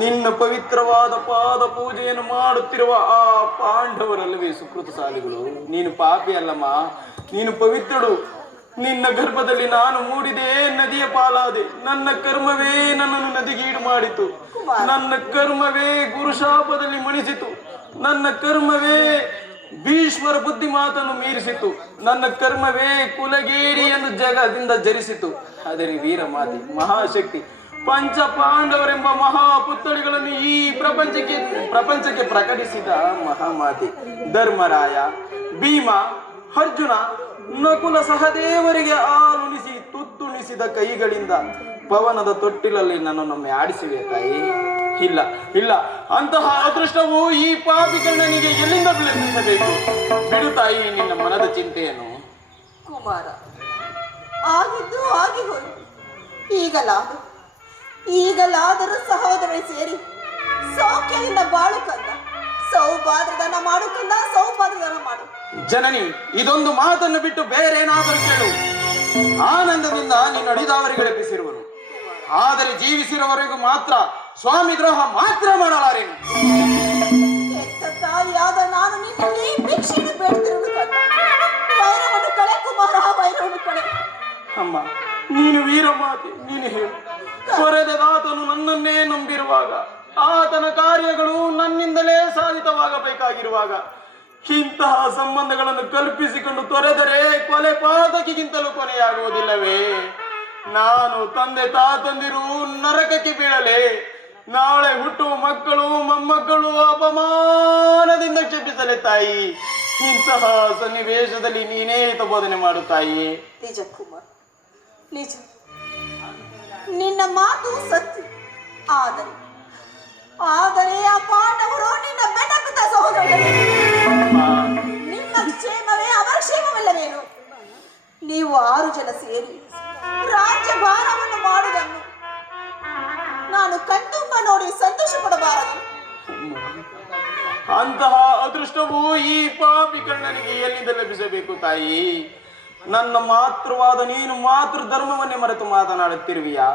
ನಿನ್ನ ಪವಿತ್ರವಾದ ಪಾದ ಪೂಜೆಯನ್ನು ಮಾಡುತ್ತಿರುವ ಆ ಪಾಂಡವರಲ್ಲವೇ ಸುಕೃತಶಾಲಿಗಳು. ನೀನು ಪಾಪಿ ಅಲ್ಲಮ್ಮ, ನೀನು ಪವಿತ್ರಳು. ನಿನ್ನ ಗರ್ಭದಲ್ಲಿ ನಾನು ಮೂಡಿದೆ, ನದಿಯ ಪಾಲಾದೆ. ನನ್ನ ಕರ್ಮವೇ ನನ್ನನ್ನು ನದಿಗೀಡು ಮಾಡಿತು. ನನ್ನ ಕರ್ಮವೇ ಗುರುಶಾಪದಲ್ಲಿ ಮಣಿಸಿತು. ನನ್ನ ಕರ್ಮವೇ ಭೀಷ್ಮರ ಬುದ್ಧಿ ಮಾತನ್ನು ಮೀರಿಸಿತು. ನನ್ನ ಕರ್ಮವೇ ಕುಲಗೇಡಿಯನ್ನು ಜಗದಿಂದ ಜರಿಸಿತು. ಆದರೆ ವೀರ ಮಾತೆ, ಮಹಾಶಕ್ತಿ, ಪಂಚ ಪಾಂಡವರೆಂಬ ಮಹಾಪುತ್ಥಳಿಗಳನ್ನು ಈ ಪ್ರಪಂಚಕ್ಕೆ ಪ್ರಕಟಿಸಿದ ಮಹಾಮಾತೆ, ಧರ್ಮರಾಯ, ಭೀಮ, ಅರ್ಜುನ, ನಕುಲ ಸಹದೇವರಿಗೆ ಹಾಲುಣಿಸಿ ತುತ್ತುಣಿಸಿದ ಕೈಗಳಿಂದ ಪವನದ ತೊಟ್ಟಿಲಲ್ಲಿ ನನ್ನನ್ನೊಮ್ಮೆ ಆಡಿಸಿವೆ ತಾಯಿ. ಇಲ್ಲ ಇಲ್ಲ, ಅಂತಹ ಅದೃಷ್ಟವು ಈ ಪಾಪಿಕಣ್ಣನಿಗೆ ಎಲ್ಲಿಂದ ಬೆಳೆಸಬೇಕು? ಬಿಡು ತಾಯಿ ನಿನ್ನ ಮನದ ಚಿಂತೆಯನ್ನು. ಕುಮಾರ, ಆಗಿದ್ದು ಆಗಿ ಹೋಯಿತು. ಈಗಲಾದರೂ ಸಹೋದರರು ಸೇರಿ ಸೌಖ್ಯದಿಂದ ಬಾಳು ಕಂದ. ಸೌಭಾದ್ರದಾನ ಮಾಡು ಕಂದ, ಸೌಭಾದ್ರದಾನ ಮಾಡು. ಜನನಿ, ಇದೊಂದು ಮಾತನ್ನು ಬಿಟ್ಟು ಬೇರೇನಾದರೂ ಕೇಳು. ಆನಂದದಿಂದ ನೀನು ಅಡಿದವರಿಗೆಳೆಪಿಸಿರುವನು, ಆದರೆ ಜೀವಿಸಿರುವವರೆಗೂ ಮಾತ್ರ ಸ್ವಾಮಿ ದ್ರೋಹ ಮಾತ್ರ ಮಾಡಲಾರೇನು. ಹೆತ್ತ ತಾಯಿಯಾದ ನಾನು ನಿನ್ನಲ್ಲಿ ಭಿಕ್ಷೆಯನ್ನು ಬೇಡ್ತಿರುವುದು ಕಂದ. ವೈರವನ್ನು ಕಳೆ ಕುಮಾರ, ವೈರವನ್ನು ಕಳೆ. ಅಮ್ಮ, ನೀನು ವೀರ ಮಾತೆ, ನೀನು ಹೇಳು. ಕೊರೆದಾತನು ನನ್ನನ್ನೇ ನಂಬಿರುವಾಗ, ಆತನ ಕಾರ್ಯಗಳು ನನ್ನಿಂದಲೇ ಸಾಧಿತವಾಗಬೇಕಾಗಿರುವಾಗ ಇಂತಹ ಸಂಬಂಧಗಳನ್ನು ಕಲ್ಪಿಸಿಕೊಂಡು ತೊರೆದರೆ ಕೊಲೆ ಪಾತಕಿಗಿಂತಲೂ ಕೊನೆಯಾಗುವುದಿಲ್ಲವೇ? ನಾನು ತಂದೆ ತಾತಂದಿರು ನರಕಕ್ಕೆ ಬೀಳಲೆ, ನಾಳೆ ಹುಟ್ಟುವ ಮಕ್ಕಳು ಮೊಮ್ಮಕ್ಕಳು ಅಪಮಾನದಿಂದ ಕ್ಷಪಿಸಲೆ ತಾಯಿ. ಇಂತಹ ಸನ್ನಿವೇಶದಲ್ಲಿ ನೀನೇ ಬೋಧನೆ ಮಾಡು ತಾಯಿ. ನಿಜ ಕುಮಾರ್, ನಿಜ, ನಿನ್ನ ಮಾತು ಸತ್ಯ. ಆದರೆ ಆ ಪಾಂಡವರು ನಿನ್ನ ಬೆನ್ನಪ್ಪಿದ ಸಹೋದರರು. ನಿಮ್ಮ ಕ್ಷೇಮವೇ ಅವರ ಕ್ಷೇಮವಲ್ಲವೇನು? ನೀವು 6 ಜನ ಸೇರಿ ರಾಜ್ಯ ಭಾರವನ್ನು ಮಾಡುವುದನ್ನು ನಾನು ಕಣ್ತುಂಬ ನೋಡಿ ಸಂತೋಷ ಪಡಬಾರದು. ಅಂತಹ ಅದೃಷ್ಟವು ಈ ಪಾಪಿ ಕಣ್ಣನಿಗೆ ಎಲ್ಲಿಂದ ಲಭಿಸಬೇಕು ತಾಯಿ? ನನ್ನ ಮಾತೃವಾದ ನೀನು ಮಾತೃ ಧರ್ಮವನ್ನೇ ಮರೆತು ಮಾತನಾಡುತ್ತಿರುವಿಯಾ?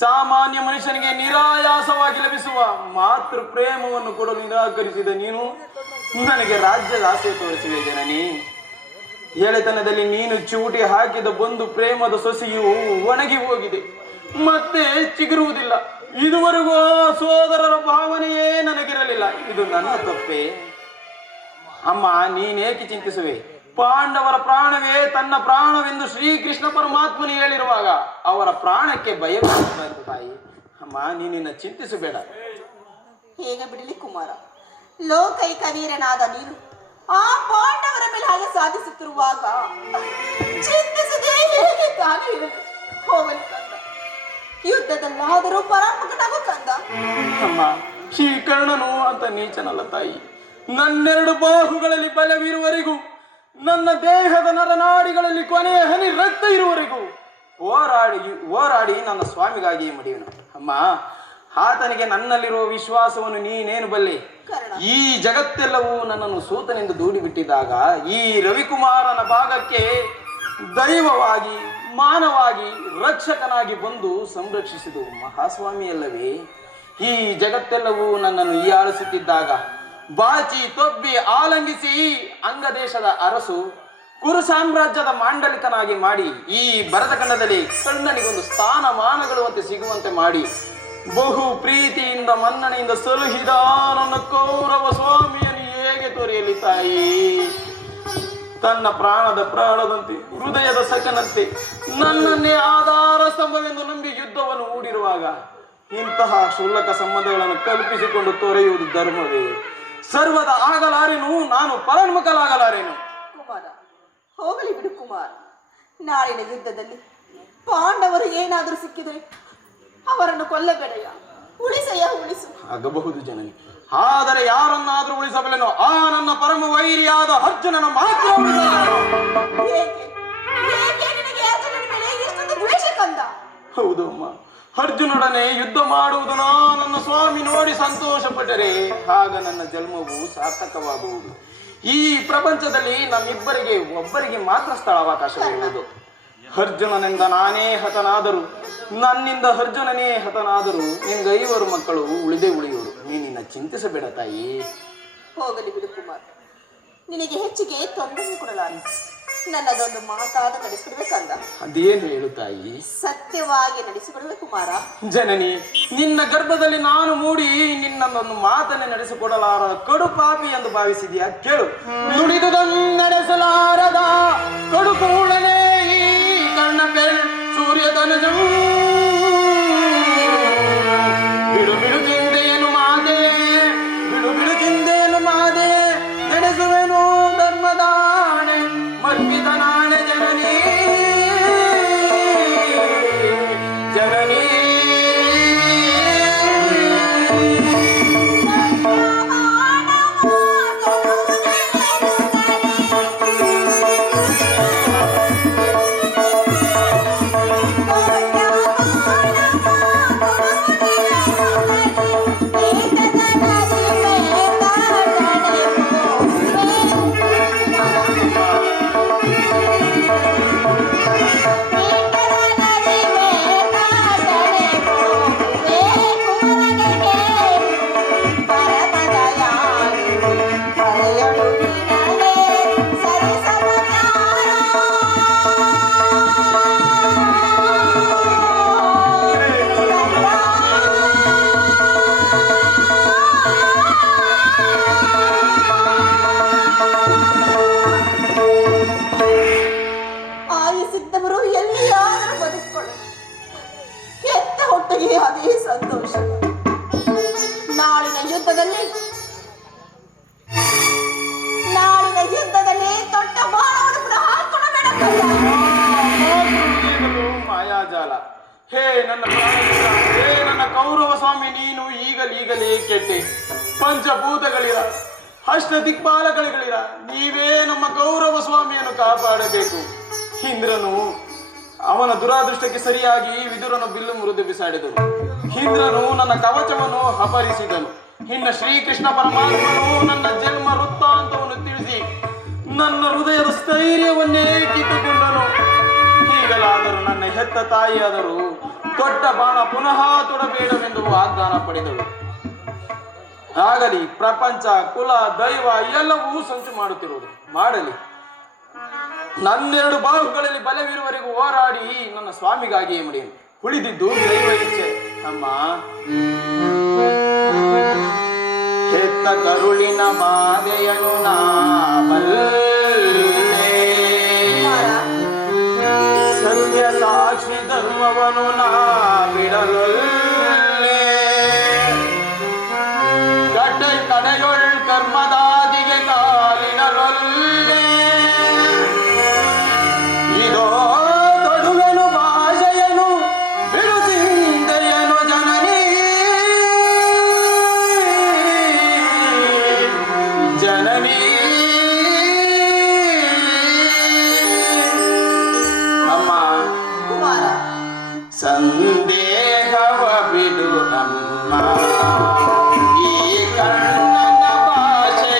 ಸಾಮಾನ್ಯ ಮನುಷ್ಯನಿಗೆ ನಿರಾಯಾಸವಾಗಿ ಲಭಿಸುವ ಮಾತೃ ಪ್ರೇಮವನ್ನು ಕೊಡಲು ನಿರಾಕರಿಸಿದ ನೀನು ನನಗೆ ರಾಜ್ಯದ ಆಸೆ ತೋರಿಸಿವೆ ಜನನಿ. ಎಳೆತನದಲ್ಲಿ ನೀನು ಚೂಟಿ ಹಾಕಿದ ಬಂಧು ಪ್ರೇಮದ ಸೊಸೆಯು ಒಣಗಿ ಹೋಗಿದೆ, ಮತ್ತೆ ಚಿಗುರುವುದಿಲ್ಲ. ಇದುವರೆಗೂ ಸೋದರರ ಭಾವನೆಯೇ ನನಗಿರಲಿಲ್ಲ. ಇದು ನನ್ನ ತಪ್ಪೇ? ಅಮ್ಮ, ನೀನೇಕೆ ಚಿಂತಿಸುವೆ? ಪಾಂಡವರ ಪ್ರಾಣವೇ ತನ್ನ ಪ್ರಾಣವೆಂದು ಶ್ರೀಕೃಷ್ಣ ಪರಮಾತ್ಮನು ಹೇಳಿರುವಾಗ ಅವರ ಪ್ರಾಣಕ್ಕೆ ಭಯವಾಗಬಾರದು ತಾಯಿ. ಅಮ್ಮ, ನೀನಿನ್ನ ಚಿಂತಿಸಬೇಡ. ಹೇಗೆ ಬಿಡಲಿ ಕುಮಾರ? ಲೋಕೈಕ ವೀರನಾದ ನೀನು ಆ ಪಾಂಡವರ ಮೇಲೆ ಹಾಗೆ ಸಾಧಿಸುತ್ತಿರುವಾಗ ಚಿಂತಿಸದೆ ಹೇಗೆ ತಾನೇ ಇರಲಿ? ಹೋಗಲಿ ಕಂದ, ಯುದ್ಧದಲ್ಲಾದರೂ ಪರಾಮುಖನಾಗು ಕಂದ. ಅಮ್ಮ, ಈ ಕರ್ಣನು ಅಂತ ನೀಚನಲ್ಲ ತಾಯಿ. ನನ್ನೆರಡು ಬಾಹುಗಳಲ್ಲಿ ಬಲವಿರುವವರೆಗೂ, ನನ್ನ ದೇಹದ ನರನಾಡಿಗಳಲ್ಲಿ ಕೊನೆಯ ಹನಿ ರಕ್ತ ಇರುವವರೆಗೂ ಹೋರಾಡಿ ನನ್ನ ಸ್ವಾಮಿಗಾಗಿ ಮಡಿಯುವನು. ಅಮ್ಮ, ಆತನಿಗೆ ನನ್ನಲ್ಲಿರುವ ವಿಶ್ವಾಸವನ್ನು ನೀನೇನು ಬಲ್ಲೆ? ಈ ಜಗತ್ತೆಲ್ಲವೂ ನನ್ನನ್ನು ಸೂತನೆಂದು ದೂಡಿ ಬಿಟ್ಟಿದ್ದಾಗ ಈ ರವಿಕುಮಾರನ ಭಾಗಕ್ಕೆ ದೈವವಾಗಿ ಮಾನವಾಗಿ ರಕ್ಷಕನಾಗಿ ಬಂದು ಸಂರಕ್ಷಿಸಿದು ಮಹಾಸ್ವಾಮಿಯಲ್ಲವೇ? ಈ ಜಗತ್ತೆಲ್ಲವೂ ನನ್ನನ್ನು ಹೀಯಾಳಿಸುತ್ತಿದ್ದಾಗ ಬಾಚಿ ತೊಬ್ಬಿ ಆಲಂಗಿಸಿ ಅಂಗದೇಶದ ಅರಸು ಕುರು ಸಾಮ್ರಾಜ್ಯದ ಮಾಂಡಲಿಕನಾಗಿ ಮಾಡಿ ಈ ಭರತಖಂಡದಲ್ಲಿ ಕಣ್ಣನಿಗೊಂದು ಸ್ಥಾನಮಾನಗಳು ಸಿಗುವಂತೆ ಮಾಡಿ ಬಹು ಪ್ರೀತಿಯಿಂದ ಮನ್ನಣೆಯಿಂದ ಸಲುಹಿದ ನನ್ನ ಕೌರವ ಸ್ವಾಮಿಯನ್ನು ಹೇಗೆ ತೊರೆಯಲಿ ತಾಯಿ? ತನ್ನ ಪ್ರಾಣದ ಪ್ರಾಣದಂತೆ ಹೃದಯದ ಸಕನಂತೆ ನನ್ನನ್ನೇ ಆಧಾರ ಸ್ತಂಭವೆಂದು ನಂಬಿ ಯುದ್ಧವನ್ನು ಹೂಡಿರುವಾಗ ಇಂತಹ ಕ್ಷುಲ್ಲಕ ಸಂಬಂಧಗಳನ್ನು ಕಲ್ಪಿಸಿಕೊಂಡು ತೊರೆಯುವುದು ಧರ್ಮವೇ? ಸರ್ವದ ಆಗಲಾರೇನು, ನಾನು ಪರಾನ್ಮುಖಲಾಗಲಾರೇನು? ಕುಮಾರ, ಹೋಗಲಿ ಬಿಡು ಕುಮಾರ್. ನಾಳಿನ ಯುದ್ಧದಲ್ಲಿ ಪಾಂಡವರು ಏನಾದರೂ ಸಿಕ್ಕಿದರೆ ಅವರನ್ನು ಕೊಲ್ಲಬೇಡಯ್ಯ, ಉಳಿಸಯ್ಯ, ಉಳಿಸು. ಆಗಬಹುದು ಜನನಿ, ಆದರೆ ಯಾರನ್ನಾದ್ರೂ ಉಳಿಸಬಲ್ಲೆನೋ ಆ ನನ್ನ ಪರಮ ವೈರಿಯಾದ ಅರ್ಜುನನ ಮಾತ್ರ ಉಳಿಸಬಲ್ಲೆನೋ. ಏಕೆ ಏಕೆ ನಿನಗೆ ಅರ್ಜುನನ ಮೇಲೆ ಎಷ್ಟೊಂದು ದ್ವೇಷ ಕಂದ? ಹೌದು ಅಮ್ಮ, ಅರ್ಜುನೊಡನೆ ಯುದ್ಧ ಮಾಡುವುದು ನನ್ನ ಸ್ವಾಮಿ ನೋಡಿ ಸಂತೋಷ ಪಟ್ಟರೆ ಆಗ ನನ್ನ ಜನ್ಮವು ಸಾರ್ಥಕವಾಗುವುದು. ಈ ಪ್ರಪಂಚದಲ್ಲಿ ನಮ್ಮಿಬ್ಬರಿಗೆ ಒಬ್ಬರಿಗೆ ಮಾತ್ರ ಸ್ಥಳಾವಕಾಶವಿರುವುದು. ಅರ್ಜುನನಿಂದ ನಾನೇ ಹತನಾದರೂ, ನನ್ನಿಂದ ಅರ್ಜುನನೇ ಹತನಾದರೂ ನಿನ್ಗೆ 5 ಮಕ್ಕಳು ಉಳಿದೇ ಉಳಿಯುವರು. ನೀನಿನ್ನ ಚಿಂತಿಸಬೇಡ ತಾಯಿ. ಹೋಗಲಿ ಬಿಡು ಕುಮಾರ್, ನಿನಗೆ ಹೆಚ್ಚಿಗೆ ತೊಂದರೆ ಕೊಡಲಾರೆ. ನನ್ನದೊಂದು ಮಾತಾದ ನಡೆಸಿಕೊಡ್ಬೇಕಂದ. ಅದೇನು ಹೇಳು ತಾಯಿ? ಸತ್ಯವಾಗಿ ನಡೆಸಿಕೊಡುವೆ ಕುಮಾರ. ಜನನಿ, ನಿನ್ನ ಗರ್ಭದಲ್ಲಿ ನಾನು ಮೂಡಿ ನಿನ್ನೊಂದು ಮಾತನ್ನೇ ನಡೆಸಿಕೊಡಲಾರ ಕಡು ಪಾಪಿ ಎಂದು ಭಾವಿಸಿದ್ಯಾ? ಕೇಳು. ನುಡಿದುದನ್ನು ನಡೆಸಲಾರದ ಕಡು ಕೂಡಲೇ ಈ ಕರ್ಣ ಬೆಳ್ ಸೂರ್ಯಧನುಜಂ ಬಿಡು ಬಿಡು ಚಿಂತೆಯನ್ನು ಮಾದೆ, ಬಿಡು ಬಿಡು ಚಿಂತೆಯನ್ನು ಮಾದೆ, ನಡೆಸುವೆನು ಧರ್ಮದಾಣೆ ಮರ್ಪಿತನಾಣೆ ಜನನಿ ಜನನಿ. ಆಯುಸಿದ್ದವರು ಎಲ್ಲಿಯಾದರೂ ಬದುಕೊಳ್ಳು, ಎತ್ತ ಹೊಟ್ಟೆಗೆ ಅದೇ ಸಂತೋಷ. ನಾಳಿನ ಯುದ್ಧದಲ್ಲಿ ತೊಟ್ಟ ಬಾಣವನ್ನು ಪುನಃ ಕೊಡಬೇಡ. ಮಾಯಾಜಾಲ. ಹೇ ನನ್ನ ಪ್ರಾಣೇಶ್ವರ, ಹೇ ನನ್ನ ಕೌರವ ಸ್ವಾಮಿ, ನೀನು ಈಗಲೀಗಲೇ ಕೆಟ್ಟೆ. ಪಂಚಭೂತಗಳಿರ, ಅಷ್ಟ ದಿಕ್ಪಾಲಗಳಿರ, ನೀವೇ ನಮ್ಮ ಕೌರವ ಸ್ವಾಮಿಯನ್ನು ಕಾಪಾಡಬೇಕು. ಇಂದ್ರನು ಅವನ ದುರಾದೃಷ್ಟಕ್ಕೆ ಸರಿಯಾಗಿ ವಿದುರನು ಬಿಲ್ಲು ಮುರಿದು ಬಿಸಾಡಿದನು. ಇಂದ್ರನು ನನ್ನ ಕವಚವನ್ನು ಅಪಹರಿಸಿದನು. ಇನ್ನು ಶ್ರೀಕೃಷ್ಣ ಪರಮಾತ್ಮನು ನನ್ನ ಜನ್ಮ ವೃತ್ತಾಂತವನ್ನು ತಿಳಿಸಿ ನನ್ನ ಹೃದಯದ ಸ್ಥೈರ್ಯವನ್ನೇ ಕಿತ್ತುಕೊಂಡನು. ಈಗಲಾದರೂ ನನ್ನ ಹೆತ್ತ ತಾಯಿಯಾದರೂ ದೊಡ್ಡ ಬಾಣ ಪುನಃ ತೊಡಬೇಡವೆಂದು ವಾಗ್ದಾನ ಪಡೆದಳು. ಆಗಲಿ, ಪ್ರಪಂಚ, ಕುಲ, ದೈವ ಎಲ್ಲವೂ ಸಂಚು ಮಾಡುತ್ತಿರುವುದು ಮಾಡಲಿ. ನನ್ನೆರಡು ಬಾಹುಗಳಲ್ಲಿ ಬಲವಿರುವವರೆಗೂ ಹೋರಾಡಿ ನನ್ನ ಸ್ವಾಮಿಗಾಗಿಯೇ ಮುಡಿಯನು. ಉಳಿದಿದ್ದು ದೈವ ಇಚ್ಛೆ. ಅಮ್ಮ, ಹೆತ್ತ ಕರುಳಿನ ಬಾಧೆಯನು ನಾ ಬಲ್ಲೆ, ಸತ್ಯ ಸಾಕ್ಷಿ ಧರ್ಮವನು ನಾ ಬಿಡಲೊಲ್ಲೆ, ಕಡೆಯೊಳ್ ಕರ್ಮದಾದಿಗೆ ಕಾಲಿನಲೊಲ್ಲೆ, ಇದೋ ತೊಡುವೆನು ಭಾಷೆಯನು ಬಿಡು ಚಿಂತೆಯನು ಜನನಿ ಜನನಿ. ಅಮ್ಮ ಕುಮಾರ, ಸಂದೇಹವ ಬಿಡು ಅಮ್ಮ, ಈ ಕಣ್ಣನ ಭಾಷೆ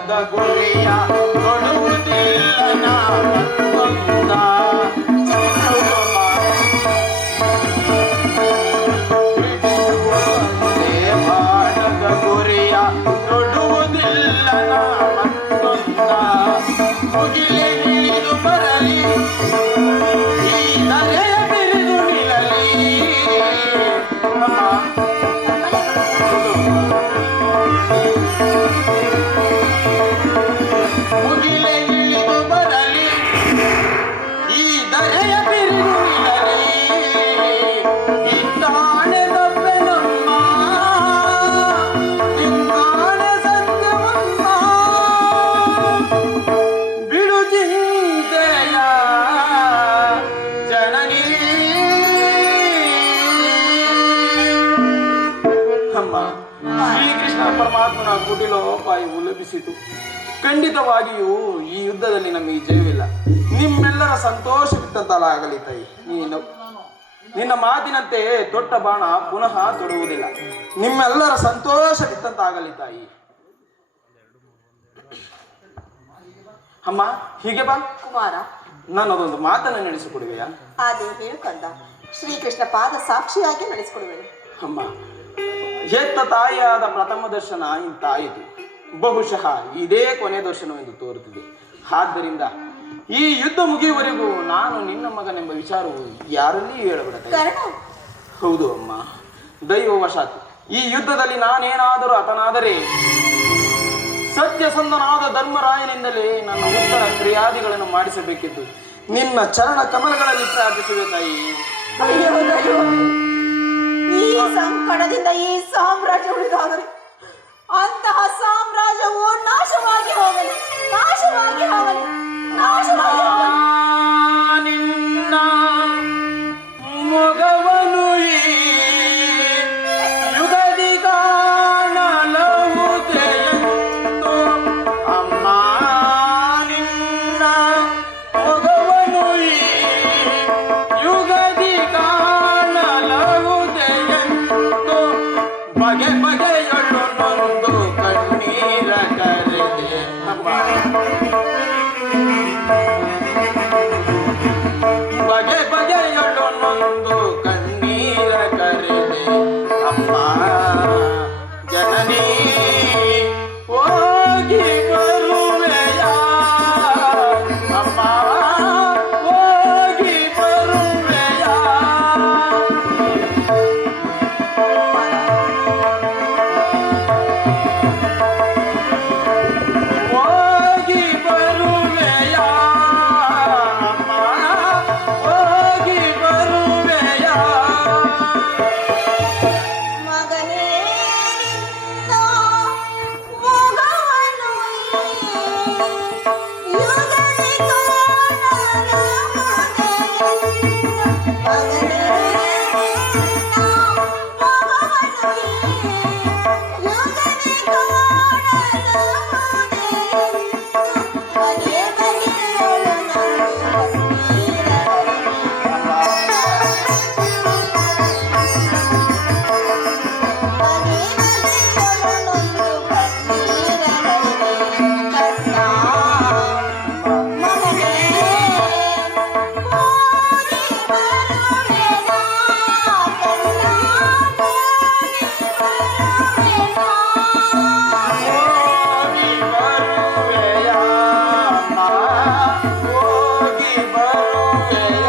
ಬಾಣದ ಗುರಿಯ ಕೊಡುವುದಿಲ್ಲ ನಾ ಮತ್ತೊಂದ. ಬಾಣದ ಗುರಿಯ ಕೊಡುವುದಿಲ್ಲ ನಾ ಮತ್ತೊಂದ. ಮುಗಿಲೆ ಹಿಡಿದು ಬರಲಿ ಈ ನರೆಯ ಬಿರಿದು ನಿಲ್ಲಲಿ. ಮುಗಿಲೆ ಇಳಿದು ಬರಲಿ ಈ ದರೆಯ ಬಿರಿದು ನಿಲ್ಲಲಿ. ಇದ್ದಾನೆ ದಬ್ಬೆನಮ್ಮ ನಿನ್ನಾಣೆ ಸತ್ಯವಮ್ಮ. ಬಿಡು ಚಿಂತೆಯ ಜನನಿ. ಅಮ್ಮ, ಶ್ರೀಕೃಷ್ಣ ಪರಮಾತ್ಮನ ಕುಟಿಲೋಪಾಯ ಉಲ್ಲಭಿಸಿತು. ಖಂಡಿತವಾಗಿಯೂ ಈ ಯುದ್ಧದಲ್ಲಿ ನಮಗೆ ಜಯವಿಲ್ಲ. ನಿಮ್ಮೆಲ್ಲರ ಸಂತೋಷವಿದ್ದಂತಲಾಗಲಿ ತಾಯಿ. ನಿನ್ನ ಮಾತಿನಂತೆ ದೊಡ್ಡ ಬಾಣ ಪುನಃ ತೊಡುವುದಿಲ್ಲ. ನಿಮ್ಮೆಲ್ಲರ ಸಂತೋಷವಿದ್ದಂತಾಗಲಿ ತಾಯಿ. ಅಮ್ಮ, ಹೀಗೆ ಬಾ. ಕುಮಾರ, ನನ್ನದೊಂದು ಮಾತನ್ನು ನಡೆಸಿಕೊಡುವೆಯಾ? ಅದೇ ಹೇಳು ಕಂದ. ಶ್ರೀಕೃಷ್ಣ ಪಾದ ಸಾಕ್ಷಿಯಾಗಿ ನಡೆಸಿಕೊಡುವೆನು. ಅಮ್ಮ, ಹೆತ್ತ ತಾಯಿಯಾದ ಪ್ರಥಮ ದರ್ಶನ ಇಂತಾಯಿತು. ಬಹುಶಃ ಇದೇ ಕೊನೆ ದರ್ಶನವೆಂದು ತೋರುತ್ತಿದೆ. ಆದ್ದರಿಂದ ಈ ಯುದ್ಧ ಮುಗಿಯುವವರೆಗೂ ನಾನು ನಿನ್ನ ಮಗನೆಂಬ ವಿಚಾರವು ಯಾರಲ್ಲಿಯೂ ಹೇಳಬಿಡುತ್ತೆ. ಹೌದು ಅಮ್ಮ, ದೈವವಶಾತ್ ಈ ಯುದ್ಧದಲ್ಲಿ ನಾನೇನಾದರೂ ಹತನಾದರೆ ಸತ್ಯಸಂಧನಾದ ಧರ್ಮರಾಯನಿಂದಲೇ ನನ್ನ ಉತ್ತರ ಕ್ರಿಯಾದಿಗಳನ್ನು ಮಾಡಿಸಬೇಕಿದ್ದು ನಿನ್ನ ಚರಣ ಕಮಲಗಳಲ್ಲಿ ಪ್ರಾರ್ಥಿಸುವೆ ತಾಯಿ. ಈ ಸಂಕಟದಿಂದ ಈ ಸಾಮ್ರಾಜ್ಯ ಉಳಿದಾದರೆ ಅಂತಹ ಸಾಮ್ರಾಜ್ಯವು ನಾಶವಾಗಿ ಹೋಗಲಿ, ನಾಶವಾಗಿ ಹೋಗಲಿ, ನಾಶವಾಗಿ ಹೋಗಲಿ. ನಿನ್ನ ಮೊಗವನು ಈ ಯುಗದಿ ಕಾಣಲಹುದೆಯಂತು. ಅಮ್ಮ, ನಿನ್ನ ಮೊಗವನು ಈ ಯುಗದಿ ಕಾಣಲಹುದೆಯಂತು. ಬಗೆ ಬಗೆಯೊಳು ನೊಂದು ಕಣ್ಣೀರ ಕರೆದೆ. ಅಮ್ಮ, ಬಗೆ ಬಗೆಯೊಳು ನೊಂದು ಕಣ್ಣೀರ ಕರೆದೆ. ಅಮ್ಮ ಜನನಿ ಹೋಗಿ ಬರುವೆಯ. ಅಮ್ಮ ಹೋಗಿ ಬರುವೆಯ. ಹೋಗಿ ಬರುವೆಯ. ಅಮ್ಮ ಹೋಗಿ ಬರುವೆಯ. ಮಗನೇ, ನಿನ್ನ ಮೊಗವನ್ನು ಈ ಯುಗದಿ ಕಾಣಲಹುದೆಯಂತು. ಮಗನೇ, ನಿನ್ನ ಮೊಗವನ್ನು ಈ ಯುಗದಿ ಕಾಣಲಹುದೆಯಂತು. ಬಗೆ ಬಗೆಯೊಳು ನೊಂದು ಕಣ್ಣೀರ ಹೋಗಿ ಬರುವೆಯ. ಅಮ್ಮ ಹೋಗಿ ಬರುವೆಯ.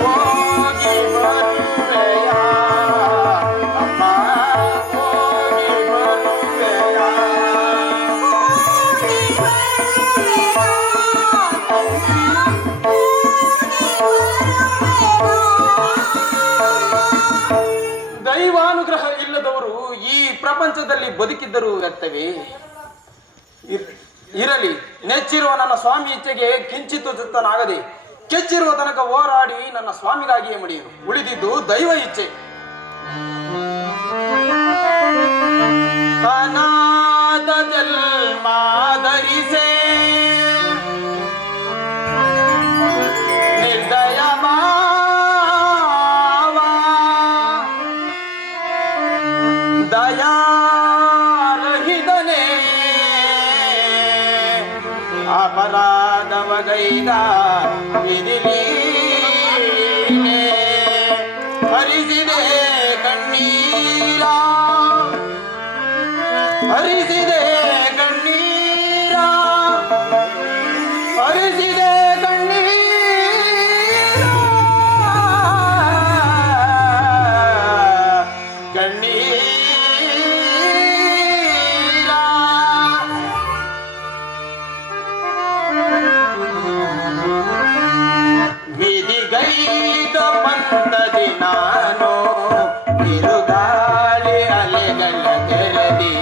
ಹೋಗಿ ಬರುವೆಯ. ಅಮ್ಮ ಹೋಗಿ ಬರುವೆಯ. ದೈವಾನುಗ್ರಹ ಇಲ್ಲದವರು ಈ ಪ್ರಪಂಚದಲ್ಲಿ ಬದುಕಿದ್ದರೂ ವ್ಯರ್ಥವೇ. ಇರಲಿ, ನೆಚ್ಚಿರುವ ನನ್ನ ಸ್ವಾಮಿ ಇಚ್ಛೆಗೆ ಕಿಂಚಿತ್ತು ಚಿತ್ತನಾಗದೆ ಕೆಚ್ಚಿರುವ ತನಕ ಹೋರಾಡಿ ನನ್ನ ಸ್ವಾಮಿಗಾಗಿಯೇ ಮಡಿಯುವುದು. ಉಳಿದಿದ್ದು ದೈವ ಇಚ್ಛೆ. ಅನಾಥ ಜನ್ಮಾಧರಿಸೆ ನಿರ್ದ ಬಗೈದ ಇದಿಲೀನೆ ಹರಿಸಿದೆ ಕಣ್ಣೀರ ಹರಿಸಿದೆ ಕಣ್ಣೀರ ಹರಿಸಿದೆ ವಿಧಿಗೈದ ಪಂಥದಿ ನಾನು ಬಿರುಗಾಳಿ ಅಲೆಗಳ ತೆರದಿ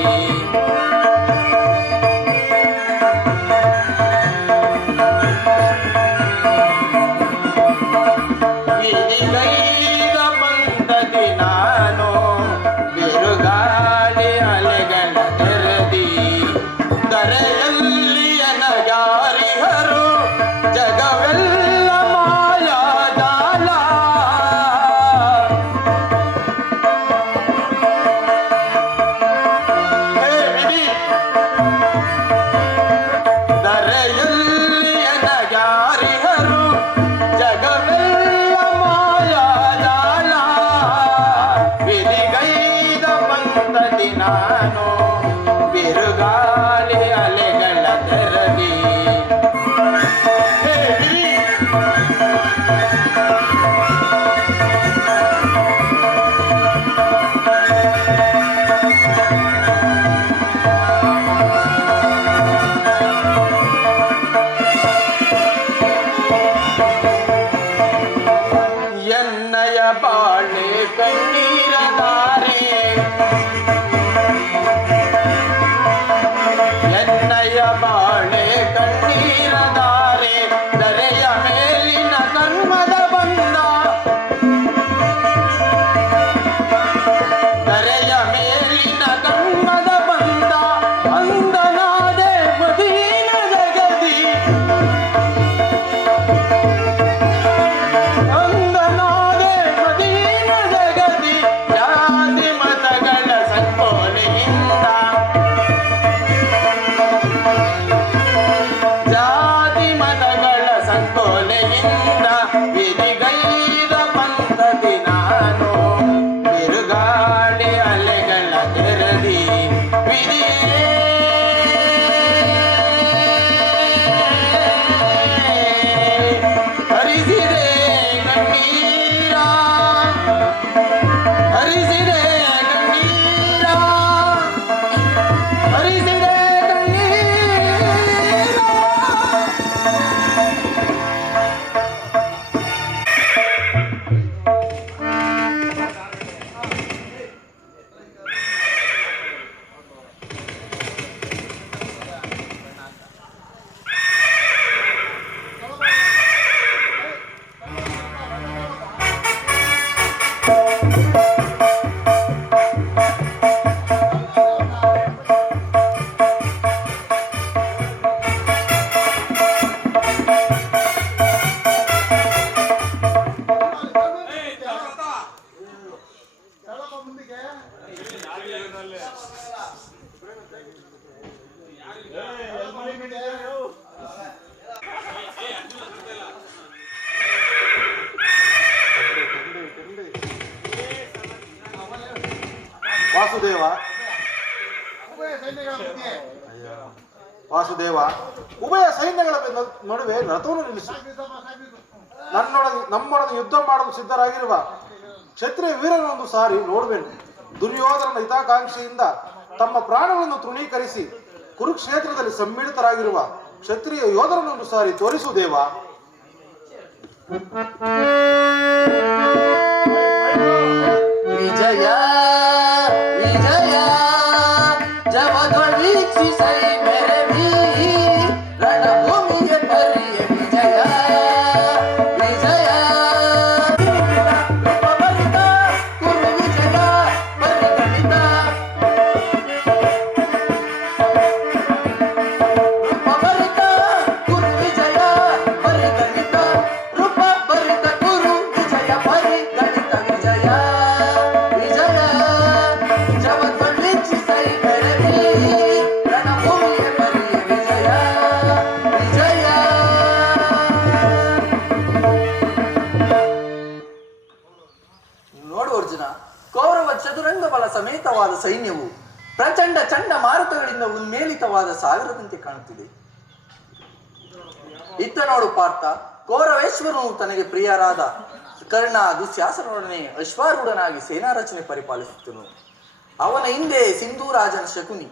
ವಿಧಿಗೈದ ಪಂಥದಿ ನಾನು ಬಿರುಗಾಳಿ ಅಲೆಗಳ ತೆರದಿ ಧರೆಯಲ್ಲಿ ಎನಗಾರಿಹರು ಜಗವೆಲ್ಲ ಮಾಯಾಜಾಲ ಧರೆಯಲ್ಲಿ ಎನಗಾರಿಹರು ಜಗವೆಲ್ಲ ಮಾಯಾಜಾಲ ವಿಧಿಗೈದ ಪಂಥದಿ ನಾನು ಬಿರುಗಾಳಿ ಅಲೆಗಳ ತೆರದಿ ಎನ್ನಯ ಬಾಳೆ ಕಣ್ಣೀರ ಧಾರೆ ಎನ್ನಯ ಬಾಳೆ ಕಣ್ಣೀರ ಧಾರೆ ಧರೆಯ ಮೇಲಿನ ಕರ್ಮದ ಬಂದ ಧರೆಯ ಮೇಲಿನ ಕರ್ಮದ ಬಂದ ಅಂದನಾದೆ ಮದೀನ ಜಗದಿ ಅಂದನಾದೆ ಮದೀನ ಜಗದಿ ಜಾತಿ ಮತಗಳ ಸಂಕೋಲೆಯಿಂದ ಜಾತಿ ಮತಗಳ ಸಂಕೋಲೆಯಿಂದ ವಿಧಿಗೈದ ಪಂಥದಿ ನಾನು ಬಿರುಗಾಳಿ ಅಲೆಗಳ ತೆರದಿ ಹರಿಸಿದೆ ಕಣ್ಣೀರ ಹರಿಸಿದೆ ಕಣ್ಣೀರ ಹರಿಸಿದೆ ಕಣ್ಣೀರ ವಾಸುದೇವ ವಾಸುದೇವ ಉಭಯ ಸೈನ್ಯಗಳ ನಡುವೆ ರಥವನ್ನು ನಿಲ್ಲಿಸು. ನಮ್ಮೊಡನೆ ಯುದ್ಧ ಮಾಡಲು ಸಿದ್ಧರಾಗಿರುವ ಕ್ಷತ್ರಿಯ ವೀರನೊಂದು ಸಾರಿ ನೋಡುವೆನು. ದುರ್ಯೋಧನನ ಹಿತಾಕಾಂಕ್ಷೆಯಿಂದ ತಮ್ಮ ಪ್ರಾಣಗಳನ್ನು ತೃಣೀಕರಿಸಿ ಕುರುಕ್ಷೇತ್ರದಲ್ಲಿ ಸಮ್ಮಿಳಿತರಾಗಿರುವ ಕ್ಷತ್ರಿಯ ಯೋಧರನ್ನೊಂದು ಸಾರಿ ತೋರಿಸು ದೇವ. ವಿಜಯ ವಿಜಯ ಜವದೊಳೀಕ್ಷಿಸೈ ಮೆರವಿ ರಣಭೂಮಿಗೆ ಪರಿಯ ವಿಜಯ ವಿಜಯ ರೂಪಭರಿತ ಕುರು ವಿಜಯ ಪರಿಗಣಿತ ರೂಪಭರಿತ ಕುರು ವಿಜಯ ಪರಿಗಣಿತ ರೂಪಭರಿತ ಕುರು ವಿಜಯ ಪರಿಗಣಿತ ವಿಜಯ ವಿಜಯ ಜಗತ್ ಸೈನ್ಯವು ಪ್ರಚಂಡ ಚಂಡ ಮಾರುತಗಳಿಂದ ಉನ್ಮೇಲಿತವಾದ ಸಾಗರದಂತೆ ಕಾಣುತ್ತಿದೆ. ಇತ್ತ ನೋಡು ಪಾರ್ಥ, ಕೌರವೇಶ್ವರನು ತನಗೆ ಪ್ರಿಯರಾದ ಕರ್ಣ ದುಶ್ಯಾಸನೊಡನೆ ಅಶ್ವಾರೂಢನಾಗಿ ಸೇನಾ ರಚನೆ ಪರಿಪಾಲಿಸುತ್ತನು. ಅವನ ಹಿಂದೆ ಸಿಂಧೂರಾಜನ ಶಕುನಿ,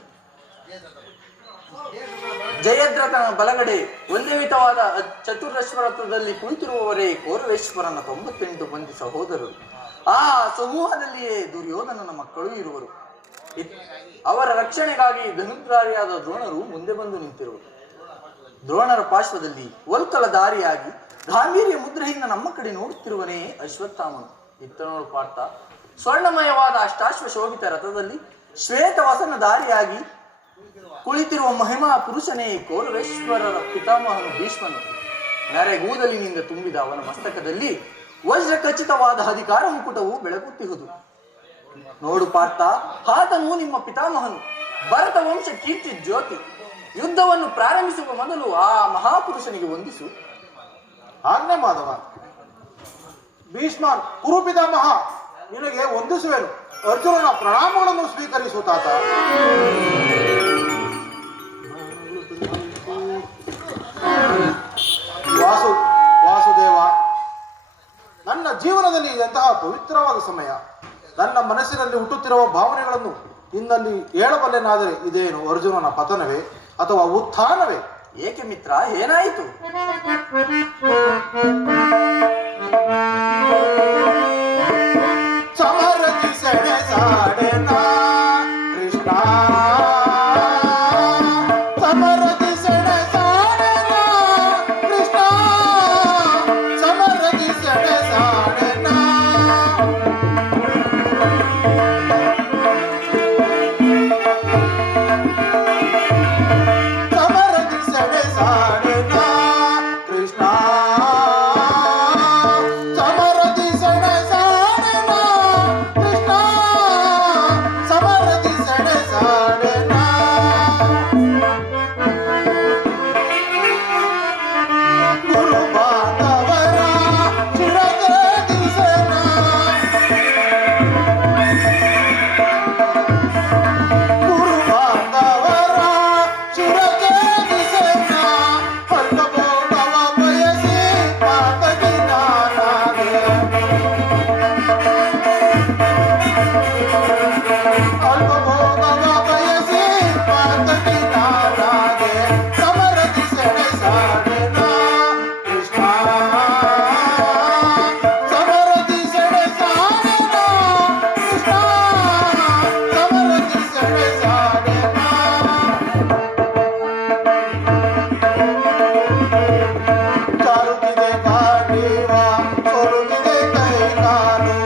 ಜಯದ್ರಥನ ಬಲಗಡೆ ಒಂದೇ ವಿಧವಾದ ಚತುರಶ್ವರಥದಲ್ಲಿ ಕುಳಿತಿರುವವರೇ ಕೌರವೇಶ್ವರನ 98 ಮಂದಿ ಸಹೋದರರು. ಆ ಸಮೂಹದಲ್ಲಿಯೇ ದುರ್ಯೋಧನನ ಮಕ್ಕಳು ಇರುವರು. ಅವರ ರಕ್ಷಣೆಗಾಗಿ ಧನುರ್ಧಾರಿಯಾದ ದ್ರೋಣರು ಮುಂದೆ ಬಂದು ನಿಂತಿರುವರು. ದ್ರೋಣರ ಪಾರ್ಶ್ವದಲ್ಲಿ ವಲ್ಕಲ ದಾರಿಯಾಗಿ ಗಾಂಭೀರ್ಯ ಮುದ್ರೆಯಿಂದ ನಮ್ಮ ಕಡೆ ನೋಡುತ್ತಿರುವನೇ ಅಶ್ವತ್ಥಾಮನು. ಇತ್ತ ನೋಡು ಪಾರ್ಥ, ಸ್ವರ್ಣಮಯವಾದ ಅಷ್ಟಾಶ್ವ ಶೋಭಿತ ರಥದಲ್ಲಿ ಶ್ವೇತ ವಸನ ದಾರಿಯಾಗಿ ಕುಳಿತಿರುವ ಮಹಿಮಾ ಪುರುಷನೇ ಕೌರವೇಶ್ವರರ ಪಿತಾಮಹನು ಭೀಷ್ಮನು. ನರೆಗೂದಲಿನಿಂದ ತುಂಬಿದ ಅವನ ಮಸ್ತಕದಲ್ಲಿ ವಜ್ರ ಖಚಿತವಾದ ಅಧಿಕಾರ ಮುಕುಟವು ಬೆಳಗುತ್ತಿರುವುದು. ನೋಡು ಪಾರ್ಥ, ಆತನು ನಿಮ್ಮ ಪಿತಾಮಹನು, ಭರತ ವಂಶ ಕೀರ್ತಿ ಜ್ಯೋತಿ. ಯುದ್ಧವನ್ನು ಪ್ರಾರಂಭಿಸುವ ಮೊದಲು ಆ ಮಹಾಪುರುಷನಿಗೆ ವಂದಿಸು. ಆಜ್ಞೆ ಮಾಧವ. ಭೀಷ್ಮ ಕುರು ಪಿತಾಮಹ, ನಿನಗೆ ವಂದಿಸುವೆನು. ಅರ್ಜುನನ ಪ್ರಣಾಮಗಳನ್ನು ಸ್ವೀಕರಿಸು ತಾತ. ವಾಸುದೇವ, ನನ್ನ ಜೀವನದಲ್ಲಿ ಎಂತಹ ಪವಿತ್ರವಾದ ಸಮಯ. ನನ್ನ ಮನಸ್ಸಿನಲ್ಲಿ ಹುಟ್ಟುತ್ತಿರುವ ಭಾವನೆಗಳನ್ನು ಇನ್ನಲ್ಲಿ ಹೇಳಬಲ್ಲೆನಾದರೆ ಇದೇನು ಅರ್ಜುನನ ಪತನವೇ ಅಥವಾ ಉತ್ಥಾನವೇ? ಏಕೆ ಮಿತ್ರ, ಏನಾಯಿತು? ಸಮರದಿ ಸೆಣಸಾಡೆನಾ ಕೃಷ್ಣ, ಸಮರದಿ ಸೆಣಸಾಡೆನಾ ಕೃಷ್ಣ, ಸಮರದಿ ಸೆಣಸಾಡೆನಾ. ಸಮರದಿ ಸೆಣಸಾಡೆನಾ ಕೃಷ್ಣ, ಸಮರದಿ ಸೆಣಸಾಡೆನಾ ಕೃಷ್ಣ, ಸಮರದಿ ಸೆಣಸಾಡೆನಾ. ಗುರು ಬಾಂಧವರ ಚಿರಗೇದಿಸೆನಾ, ಗುರು ಬಾಂಧವರ ಚಿರಗೇದಿಸೆನಾ. ಅಲ್ಪಭೋಗವ ಬಯಸಿ ಪಾತಕಿ ನಾನಾದೆ, ಅಲ್ಪಭೋಗವ ಬಯಸಿ ಪಾತಕಿ ನಾನಾದೆ. ಸಮರದಿ ಸೆಣಸಾಡೆನಾ ಕೃಷ್ಣ, ಸಮರದಿ ಸೆಣಸಾಡೆನಾ ಕೃಷ್ಣ, ಸಮರದಿ ಸೆಣಸಾಡೆನಾ. ಜಾರುತ್ತಿದೆ ಗಾಂಡೀವ, ಸೋಲುತ್ತಿದೆ ಕೈ ಕಾಲು,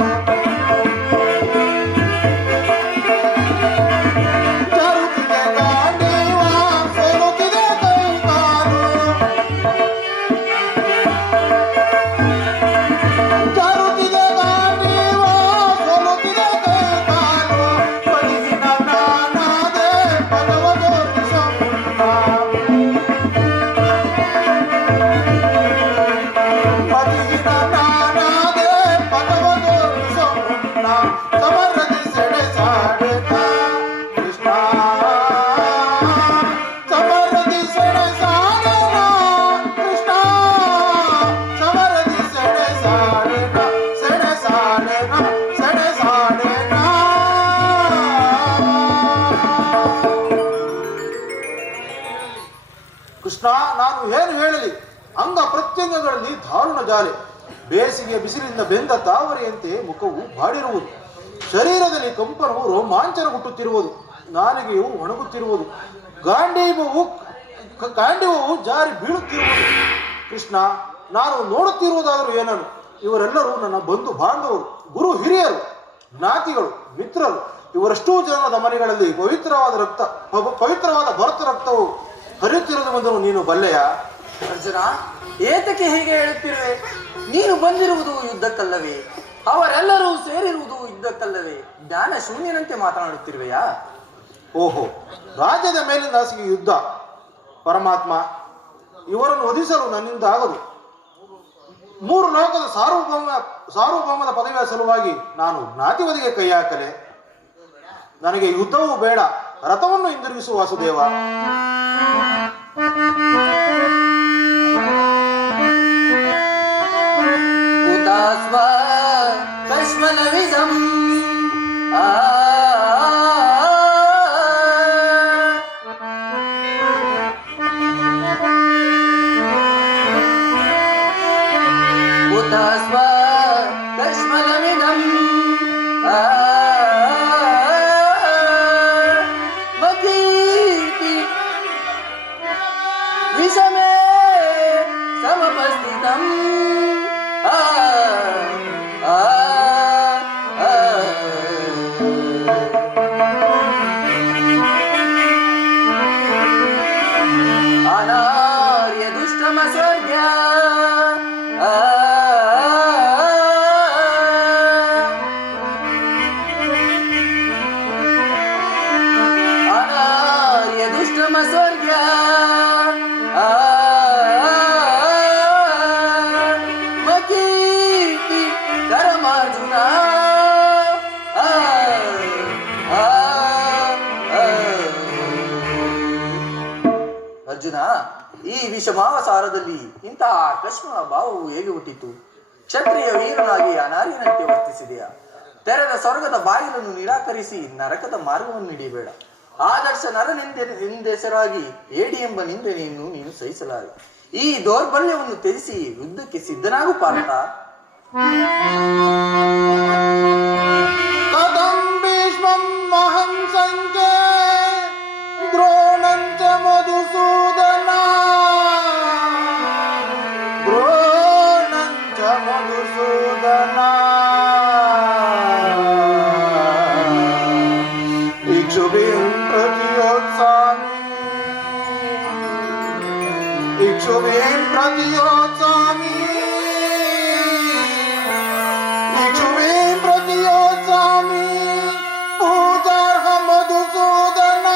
ಜಾರುತ್ತಿದೆ ಗಾಂಡೀವ, ಸೋಲುತ್ತಿದೆ ಕೈ ಕಾಲು, ಜಾರುತ್ತಿದೆ ಗಾಂಡೀವ, ಸೋಲುತ್ತಿದೆ ಕೈ ಕಾಲು. ಬಲಿಹಿನ ನಾನಾದೆ ಪದವ ತೋರಿಸೋ ಮುನ್ನ, ಬಲಿಹಿನ ನಾನಾದೆ ಪದವ ತೋರಿಸೋ ಮುನ್ನ. ಸಮರದಿ ಸೆಣಸಾಡೆನಾ ಕೃಷ್ಣ, ಸಮರದಿ ಸೆಣಸಾಡೆನಾ ಕೃಷ್ಣ, ಸಮರದಿ ಸೆಣಸಾಡೆನಾ ಸೆಣಸಾಡೆನಾ ಸೆಣಸಾಡೆನಾ. ಕೃಷ್ಣ, ನಾನು ಏನು ಹೇಳಲಿ? ಅಂಗ ಪ್ರತ್ಯಂಗಗಳಲ್ಲಿ ದಾರುಣ ಜಾಲೆ. ಬೇಸಿಗೆಯ ಬಿಸಿಲಿನಿಂದ ಬೆಂದ ತಾವರೆಯಂತೆ ಮುಖವು ಬಾಡಿರುವುದು. ಶರೀರದಲ್ಲಿ ಕಂಪನವು ರೋಮಾಂಚನ ಹುಟ್ಟುತ್ತಿರುವುದು. ನಾಲಿಗೆಯು ಒಣಗುತ್ತಿರುವುದು. ಗಾಂಡೀವವು ಜಾರಿ ಬೀಳುತ್ತಿರುವುದು. ಕೃಷ್ಣ, ನಾನು ನೋಡುತ್ತಿರುವುದಾದರೂ ಏನನ್ನು? ಇವರೆಲ್ಲರೂ ನನ್ನ ಬಂಧು ಬಾಂಧವರು, ಗುರು ಹಿರಿಯರು, ಜ್ಞಾತಿಗಳು, ಮಿತ್ರರು. ಇವರಷ್ಟೂ ಜನದ ಮನೆಗಳಲ್ಲಿ ಪವಿತ್ರವಾದ ಭರತ ರಕ್ತವು ಹರಿಯುತ್ತಿರುವುದೆಂದು ನೀನು ಬಲ್ಲೆಯ? ಅರ್ಜುನ, ಏತಕ್ಕೆ ಹೀಗೆ ಹೇಳುತ್ತಿರುವೆ? ನೀನು ಬಂದಿರುವುದು ಯುದ್ಧಕ್ಕಲ್ಲವೇ? ಅವರೆಲ್ಲರೂ ಸೇರಿರುವುದು ಯುದ್ಧಕ್ಕಲ್ಲವೇ? ಜ್ಞಾನ ಶೂನ್ಯನಂತೆ ಮಾತನಾಡುತ್ತಿರುವೆಯಾ? ಓಹೋ, ರಾಜ್ಯದ ಮೇಲಿನ ಹಾಸಿಗೆ ಯುದ್ಧ. ಪರಮಾತ್ಮ, ಇವರನ್ನು ವಧಿಸಲು ನನ್ನಿಂದ ಆಗದು. 3 ಲೋಕದ ಸಾರ್ವಭೌಮದ ಪದವಿಯ ಸಲುವಾಗಿ ನಾನು ಜ್ಞಾತಿವಧಿಗೆ ಕೈ ಹಾಕಲೆ? ನನಗೆ ಯುದ್ಧವೂ ಬೇಡ, ರಥವನ್ನು ಹಿಂದಿರುಗಿಸು ವಾಸುದೇವ. विषमे समपस्थितम् अनार्य दुष्टमस्वर्ग्य अनार्य दुष्टमस्वर्ग्य मकीर्ति करमार्जुन ಅರ್ಜುನ, ಈ ವಿಷಮಾವಸಾರದಲ್ಲಿ ಇಂತಹ ಕಶ್ಮ ಭಾವವು ಹೇಗೆ ಹುಟ್ಟಿತು? ಕ್ಷತ್ರಿಯ ವೀರನಾಗಿ ಅನಾರ್ಯನಂತೆ ವರ್ತಿಸಿದೆಯಾ? ತೆರೆದ ಸ್ವರ್ಗದ ಬಾಗಿಲನ್ನು ನಿರಾಕರಿಸಿ ನರಕದ ಮಾರ್ಗವನ್ನು ಹಿಡಿಯಬೇಡ. ಆದರ್ಶ ನರನೆಂದೆಸರಾಗಿ ಏಡಿ ಎಂಬ ನಿಂದನೆಯನ್ನು ನೀನು ಸಹಿಸಲಾರೆ. ಈ ದೌರ್ಬಲ್ಯವನ್ನು ತ್ಯಜಿಸಿ ಯುದ್ಧಕ್ಕೆ ಸಿದ್ಧನಾಗು ಪಾರ್ಥ. ದ್ರೋಣಂಚ ಮಧುಸೂದನ ದ್ರೋಣಂಚ ಮಧುಸೂದನ ಇಕ್ಷುಭಿಂ ಪ್ರತಿಯೋತ್ಸಾಮಿ ಇಕ್ಷುಭಿಂ ಪ್ರತಿಯೋತ್ಸಾಮಿ ಇಕ್ಷುಭಿಂ ಪ್ರತಿಯೋತ್ಸಾಮಿ ಪೂಜಾರ್ಹ ಮಧುಸೂದನ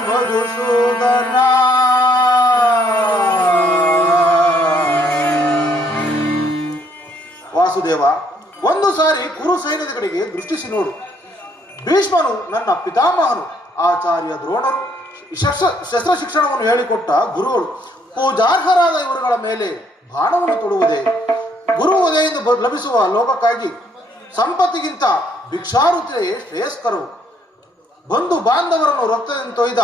ಮಧುಸೂದನ. ವಾಸುದೇವ, ಒಂದು ಸಾರಿ ಕುರು ಸೈನ್ಯದ ಕಡೆಗೆ ದೃಷ್ಟಿಸಿ ನೋಡು. ಭೀಷ್ಮನು ನನ್ನ ಪಿತಾಮಹನು, ಆಚಾರ್ಯ ದ್ರೋಣರು ಶಸ್ತ್ರ ಶಿಕ್ಷಣವನ್ನು ಹೇಳಿಕೊಟ್ಟ ಗುರುಗಳು. ಪೂಜಾರ್ಹರಾದ ಇವರುಗಳ ಮೇಲೆ ಬಾಣವನ್ನು ತೊಡುವುದೇ? ಗುರು ಉದಯದಿಂದ ಲಭಿಸುವ ಲೋಕಕ್ಕಾಗಿ ಸಂಪತ್ತಿಗಿಂತ ಭಿಕ್ಷಾರುತಿಯೇ ಶ್ರೇಯಸ್ಕರವು. ಬಂಧು ಬಾಂಧವರನ್ನು ರಕ್ತದಿಂದ ತೊಯ್ದ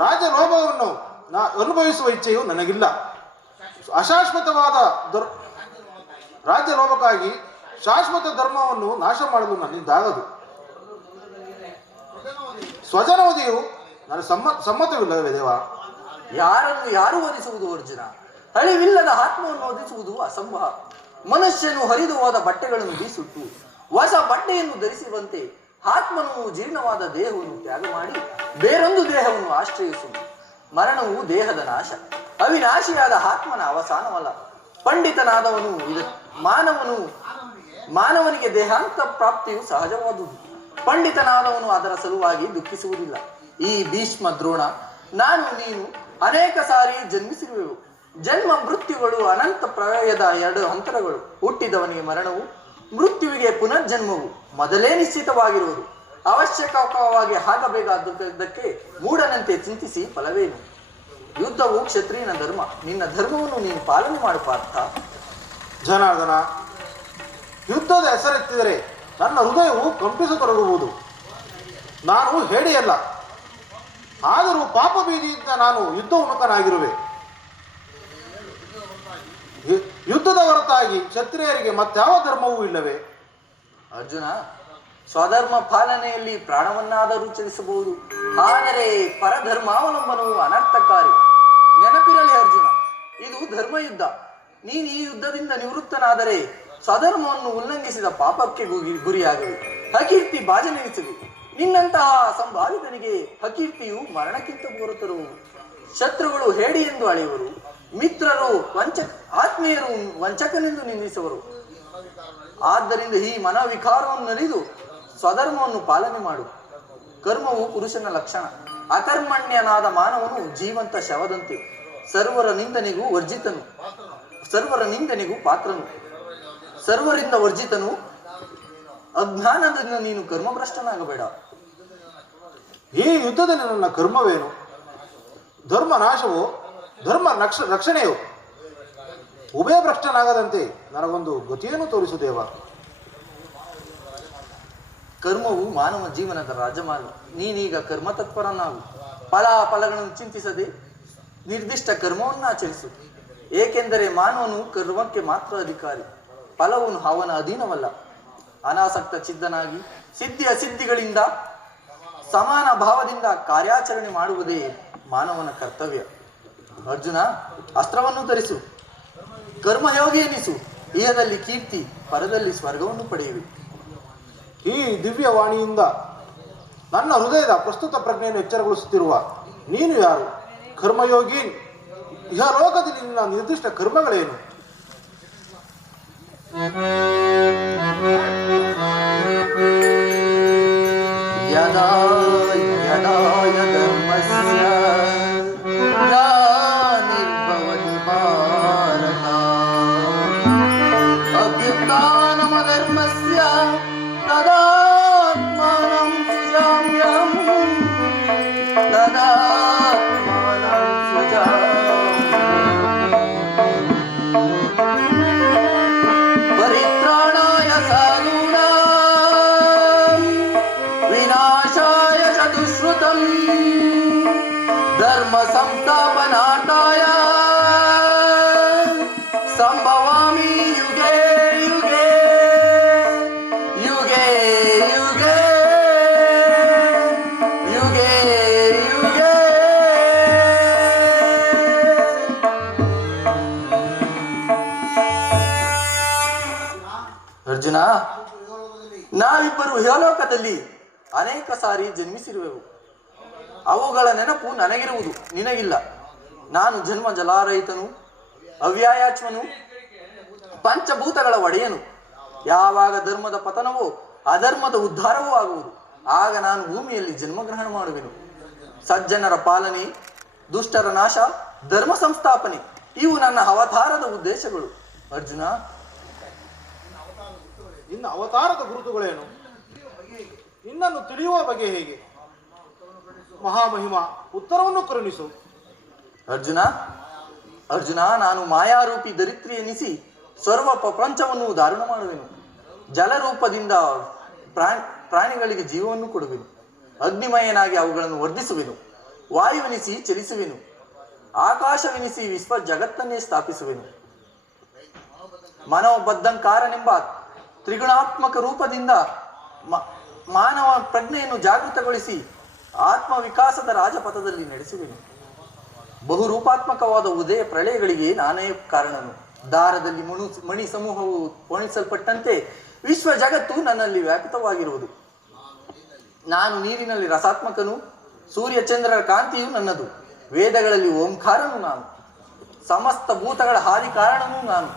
ರಾಜಲೋಭವನ್ನು ಅನುಭವಿಸುವ ಇಚ್ಛೆಯು ನನಗಿಲ್ಲ. ಅಶಾಶ್ವತವಾದ ರಾಜ್ಯಲೋಭಕ್ಕಾಗಿ ಶಾಶ್ವತ ಧರ್ಮವನ್ನು ನಾಶ ಮಾಡಲು ನನ್ನಿಂದಾಗದು. ಸ್ವಜನವಧಿಯು ನನ್ನ ಸಮ್ಮತವಿಲ್ಲವೇ ದೇವ? ಯಾರನ್ನು ಯಾರು ವಧಿಸುವುದು ಅರ್ಜುನ? ಅಳಿವಿಲ್ಲದ ಆತ್ಮವನ್ನು ವಧಿಸುವುದು ಅಸಂಭವ. ಮನುಷ್ಯನು ಹರಿದು ಹೋದ ಬಟ್ಟೆಗಳನ್ನು ಬೀಸುಟ್ಟು ಹೊಸ ಬಟ್ಟೆಯನ್ನು ಧರಿಸುವಂತೆ ಆತ್ಮನು ಜೀರ್ಣವಾದ ದೇಹವನ್ನು ತ್ಯಾಗ ಮಾಡಿ ಬೇರೊಂದು ದೇಹವನ್ನು ಆಶ್ರಯಿಸುವುದು. ಮರಣವು ದೇಹದ ನಾಶ, ಅವಿನಾಶಿಯಾದ ಆತ್ಮನ ಅವಸಾನವಲ್ಲ. ಪಂಡಿತನಾದವನು ಮಾನವನಿಗೆ ದೇಹಾಂತ ಪ್ರಾಪ್ತಿಯು ಸಹಜವಾದುದು. ಪಂಡಿತನಾದವನು ಅದರ ಸಲುವಾಗಿ ದುಃಖಿಸುವುದಿಲ್ಲ. ಈ ಭೀಷ್ಮ ದ್ರೋಣ, ನಾನು ನೀನು ಅನೇಕ ಸಾರಿ ಜನ್ಮಿಸಿರುವೆವು. ಜನ್ಮ ಮೃತ್ಯುಗಳು ಅನಂತ ಪ್ರಳಯದ ಎರಡು ಅಂತರಗಳು. ಹುಟ್ಟಿದವನಿಗೆ ಮರಣವು, ಮೃತ್ಯುವಿಗೆ ಪುನರ್ಜನ್ಮವು ಮೊದಲೇ ನಿಶ್ಚಿತವಾಗಿರುವುದು. ಅವಶ್ಯಕವಾಗಿ ಆಗಬೇಕಾದದ್ದಕ್ಕೆ ಮೂಢನಂತೆ ಚಿಂತಿಸಿ ಫಲವೇನು? ಯುದ್ಧವು ಕ್ಷತ್ರಿಯನ ಧರ್ಮ. ನಿನ್ನ ಧರ್ಮವನ್ನು ನೀನು ಪಾಲನೆ ಮಾಡು ಪಾರ್ಥ. ಜನಾರ್ದನ, ಯುದ್ಧದ ಹೆಸರೆತ್ತಿದರೆ ನನ್ನ ಹೃದಯವು ಕಂಪಿಸತೊಡಗುವುದು. ನಾನು ಹೇಡಿಯಲ್ಲ, ಆದರೂ ಪಾಪ ಬೀದಿಯಿಂದ ನಾನು ಯುದ್ಧ ಉನ್ಮುಖನಾಗಿರುವೆ. ಯುದ್ಧದ ಹೊರತಾಗಿ ಕ್ಷತ್ರಿಯರಿಗೆ ಮತ್ತಾವ ಧರ್ಮವೂ ಇಲ್ಲವೇ? ಅರ್ಜುನ, ಸ್ವಧರ್ಮ ಪಾಲನೆಯಲ್ಲಿ ಪ್ರಾಣವನ್ನಾದರೂ ಚಲಿಸಬಹುದು, ಆದರೆ ಪರಧರ್ಮಾವಲಂಬನವು ಅನರ್ಥಕಾರಿ. ನೆನಪಿರಲಿ ಅರ್ಜುನ, ಇದು ಧರ್ಮಯುದ್ಧ. ನೀನು ಈ ಯುದ್ಧದಿಂದ ನಿವೃತ್ತನಾದರೆ ಸ್ವಧರ್ಮವನ್ನು ಉಲ್ಲಂಘಿಸಿದ ಪಾಪಕ್ಕೆ ಗುರಿಯಾಗಲಿ, ಅಕೀರ್ತಿ ಬಾಜನೆನಿಸಲಿ. ನಿನ್ನಂತಹ ಸಂಭಾವಿತನಿಗೆ ಅಕೀರ್ತಿಯು ಮರಣಕ್ಕಿಂತ ಘೋರತರುವುದು. ಶತ್ರುಗಳು ಹೇಡಿ ಎಂದು ಅಳೆಯುವರು, ಮಿತ್ರರು ಆತ್ಮೀಯರು ವಂಚಕನೆಂದು ನಿಂದಿಸುವರು. ಆದ್ದರಿಂದ ಈ ಮನೋವಿಕಾರವನ್ನು ಅರಿದು ಸ್ವಧರ್ಮವನ್ನು ಪಾಲನೆ ಮಾಡು. ಕರ್ಮವು ಪುರುಷನ ಲಕ್ಷಣ. ಅಕರ್ಮಣ್ಯನಾದ ಮಾನವನು ಜೀವಂತ ಶವದಂತೆ, ಸರ್ವರ ನಿಂದನೆಗೂ ವರ್ಜಿತನು, ಸರ್ವರ ನಿಂದನೆಗೂ ಪಾತ್ರನು. ಸರ್ವರಿಂದ ವರ್ಜಿತನು. ಅಜ್ಞಾನದಿಂದ ನೀನು ಕರ್ಮಭ್ರಷ್ಟನಾಗಬೇಡ. ಈ ಯುದ್ಧದಲ್ಲಿ ನನ್ನ ಕರ್ಮವೇನು? ಧರ್ಮ ನಾಶವೋ ಧರ್ಮ ರಕ್ಷಣೆಯೋ? ಉಭಯ ಭ್ರಷ್ಟನಾಗದಂತೆ ನನಗೊಂದು ಗತಿಯನ್ನು ತೋರಿಸು ದೇವ. ಕರ್ಮವು ಮಾನವ ಜೀವನದ ರಾಜಮಾರ್ಗ. ನೀನೀಗ ಕರ್ಮತತ್ಪರನಾಗು. ಫಲಗಳನ್ನು ಚಿಂತಿಸದೆ ನಿರ್ದಿಷ್ಟ ಕರ್ಮವನ್ನು ಆಚರಿಸು. ಏಕೆಂದರೆ ಮಾನವನು ಕರ್ಮಕ್ಕೆ ಮಾತ್ರ ಅಧಿಕಾರಿ, ಫಲವನ್ನು ಅವನ ಅಧೀನವಲ್ಲ. ಅನಾಸಕ್ತ ಚಿದ್ದನಾಗಿ ಸಿದ್ಧಿ ಅಸಿದ್ಧಿಗಳಿಂದ ಸಮಾನ ಭಾವದಿಂದ ಕಾರ್ಯಾಚರಣೆ ಮಾಡುವುದೇ ಮಾನವನ ಕರ್ತವ್ಯ. ಅರ್ಜುನ, ಅಸ್ತ್ರವನ್ನು ಧರಿಸು, ಕರ್ಮಯೋಗಿ ಎನಿಸು. ಇಹದಲ್ಲಿ ಕೀರ್ತಿ, ಪರದಲ್ಲಿ ಸ್ವರ್ಗವನ್ನು ಪಡೆಯುವೆ. ಈ ದಿವ್ಯವಾಣಿಯಿಂದ ನನ್ನ ಹೃದಯದ ಪ್ರಸ್ತುತ ಪ್ರಜ್ಞೆಯನ್ನು ಎಚ್ಚರಗೊಳಿಸುತ್ತಿರುವ ನೀನು ಯಾರು? ಕರ್ಮಯೋಗಿ, ಇಹಲೋಕದಲ್ಲಿ ನಿನ್ನ ನಿರ್ದಿಷ್ಟ ಕರ್ಮಗಳೇನು? ಯದಾ ಯದಾ ಧರ್ಮಸ್ಯ ಗ್ಲಾನಿರ್ಭವತಿ ಭಾರತ ಅಭ್ಯುತ್ಥಾನಮಧರ್ಮಸ್ಯ ತದಾತ್ಮಾನಂ ಸೃಜಾಮ್ಯಹಂ ತದಾತ್ಮಾನಂ ಪರಿತ್ರಾಣಾಯ ಸಾಧೂನಾಂ ವಿನಾಶಾಯ ಚ ದುಷ್ಕೃತಂ ಧರ್ಮ ಸಂಸ್ಥಾಪನಾರ್ಥಾಯ ಸಂಭವಾಮಿ ಯುಗೇ ಯುಗೇ ಯುಗೇ ಯುಗೇ ಯುಗೇ ಯುಗೇ. ಅರ್ಜುನ, ನಾವಿಬ್ಬರು ಇಹಲೋಕದಲ್ಲಿ ಅನೇಕ ಸಾರಿ ಜನ್ಮಿಸಿರುವೆವು. ಅವುಗಳ ನೆನಪು ನನಗಿರುವುದು, ನಿನಗಿಲ್ಲ. ನಾನು ಜನ್ಮ ಜಲಾರಹಿತನು, ಅವ್ಯಾಯಾಚ್ಮನು, ಪಂಚಭೂತಗಳ ಒಡೆಯನು. ಯಾವಾಗ ಧರ್ಮದ ಪತನವೋ ಅಧರ್ಮದ ಉದ್ಧಾರವೂ ಆಗುವುದು, ಆಗ ನಾನು ಭೂಮಿಯಲ್ಲಿ ಜನ್ಮಗ್ರಹಣ ಮಾಡುವೆನು. ಸಜ್ಜನರ ಪಾಲನೆ, ದುಷ್ಟರ ನಾಶ, ಧರ್ಮ ಸಂಸ್ಥಾಪನೆ ಇವು ನನ್ನ ಅವತಾರದ ಉದ್ದೇಶಗಳು. ಅರ್ಜುನ, ನಿನ್ನ ಅವತಾರದ ಗುರುತುಗಳೇನು? ನಿನ್ನನ್ನು ತಿಳಿಯುವ ಬಗೆ ಹೇಗೆ? ಮಹಾಮಹಿಮ, ಉತ್ತರವನ್ನು ಕರುಣಿಸು. ಅರ್ಜುನ, ನಾನು ಮಾಯಾರೂಪಿ ಧರಿತ್ರಿ ಎನಿಸಿ ಸರ್ವ ಪ್ರಪಂಚವನ್ನು ಧಾರಣ ಮಾಡುವೆನು. ಜಲರೂಪದಿಂದ ಪ್ರಾಣಿಗಳಿಗೆ ಜೀವವನ್ನು ಕೊಡುವೆನು. ಅಗ್ನಿಮಯನಾಗಿ ಅವುಗಳನ್ನು ವರ್ಧಿಸುವೆನು. ವಾಯುವೆನಿಸಿ ಚಲಿಸುವೆನು. ಆಕಾಶವೆನಿಸಿ ವಿಶ್ವ ಜಗತ್ತನ್ನೇ ಸ್ಥಾಪಿಸುವೆನು. ಮನೋಬದ್ಧಂಕಾರನೆಂಬ ತ್ರಿಗುಣಾತ್ಮಕ ರೂಪದಿಂದ ಮಾನವ ಪ್ರಜ್ಞೆಯನ್ನು ಜಾಗೃತಗೊಳಿಸಿ ಆತ್ಮವಿಕಾಸದ ರಾಜಪಥದಲ್ಲಿ ನಡೆಸುವೆನು. ಬಹುರೂಪಾತ್ಮಕವಾದ ಉದಯ ಪ್ರಳಯಗಳಿಗೆ ನಾನೇ ಕಾರಣನು. ದಾರದಲ್ಲಿ ಮಣಿ ಸಮೂಹವು ಪೋಣಿಸಲ್ಪಟ್ಟಂತೆ ವಿಶ್ವ ಜಗತ್ತು ನನ್ನಲ್ಲಿ ವ್ಯಾಪಿತವಾಗಿರುವುದು. ನಾನು ನೀರಿನಲ್ಲಿ ರಸಾತ್ಮಕನು. ಸೂರ್ಯ ಚಂದ್ರರ ಕಾಂತಿಯು ನನ್ನದು. ವೇದಗಳಲ್ಲಿ ಓಂಕಾರನು ನಾನು. ಸಮಸ್ತ ಭೂತಗಳ ಹಾದಿ ಕಾರಣನೂ ನಾನು.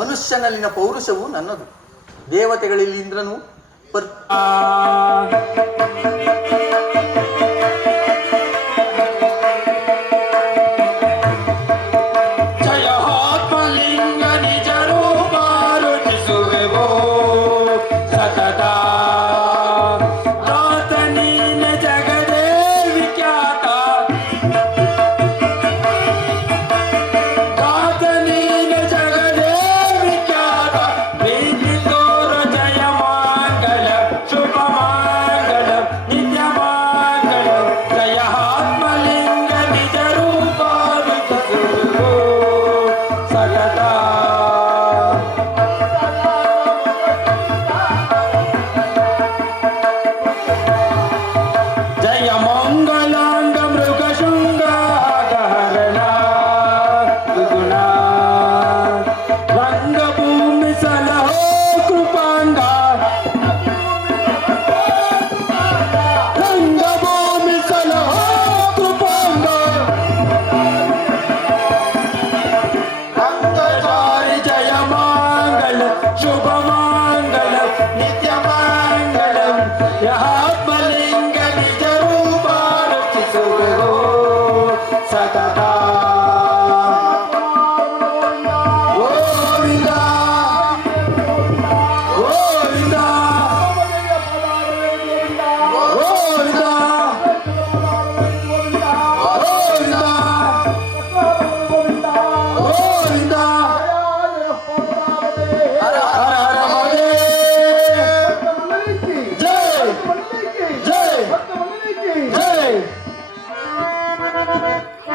ಮನುಷ್ಯನಲ್ಲಿನ ಪೌರುಷವು ನನ್ನದು. ದೇವತೆಗಳಲ್ಲಿ ಇಂದ್ರನು, ಜಯ ಮಂಗಳ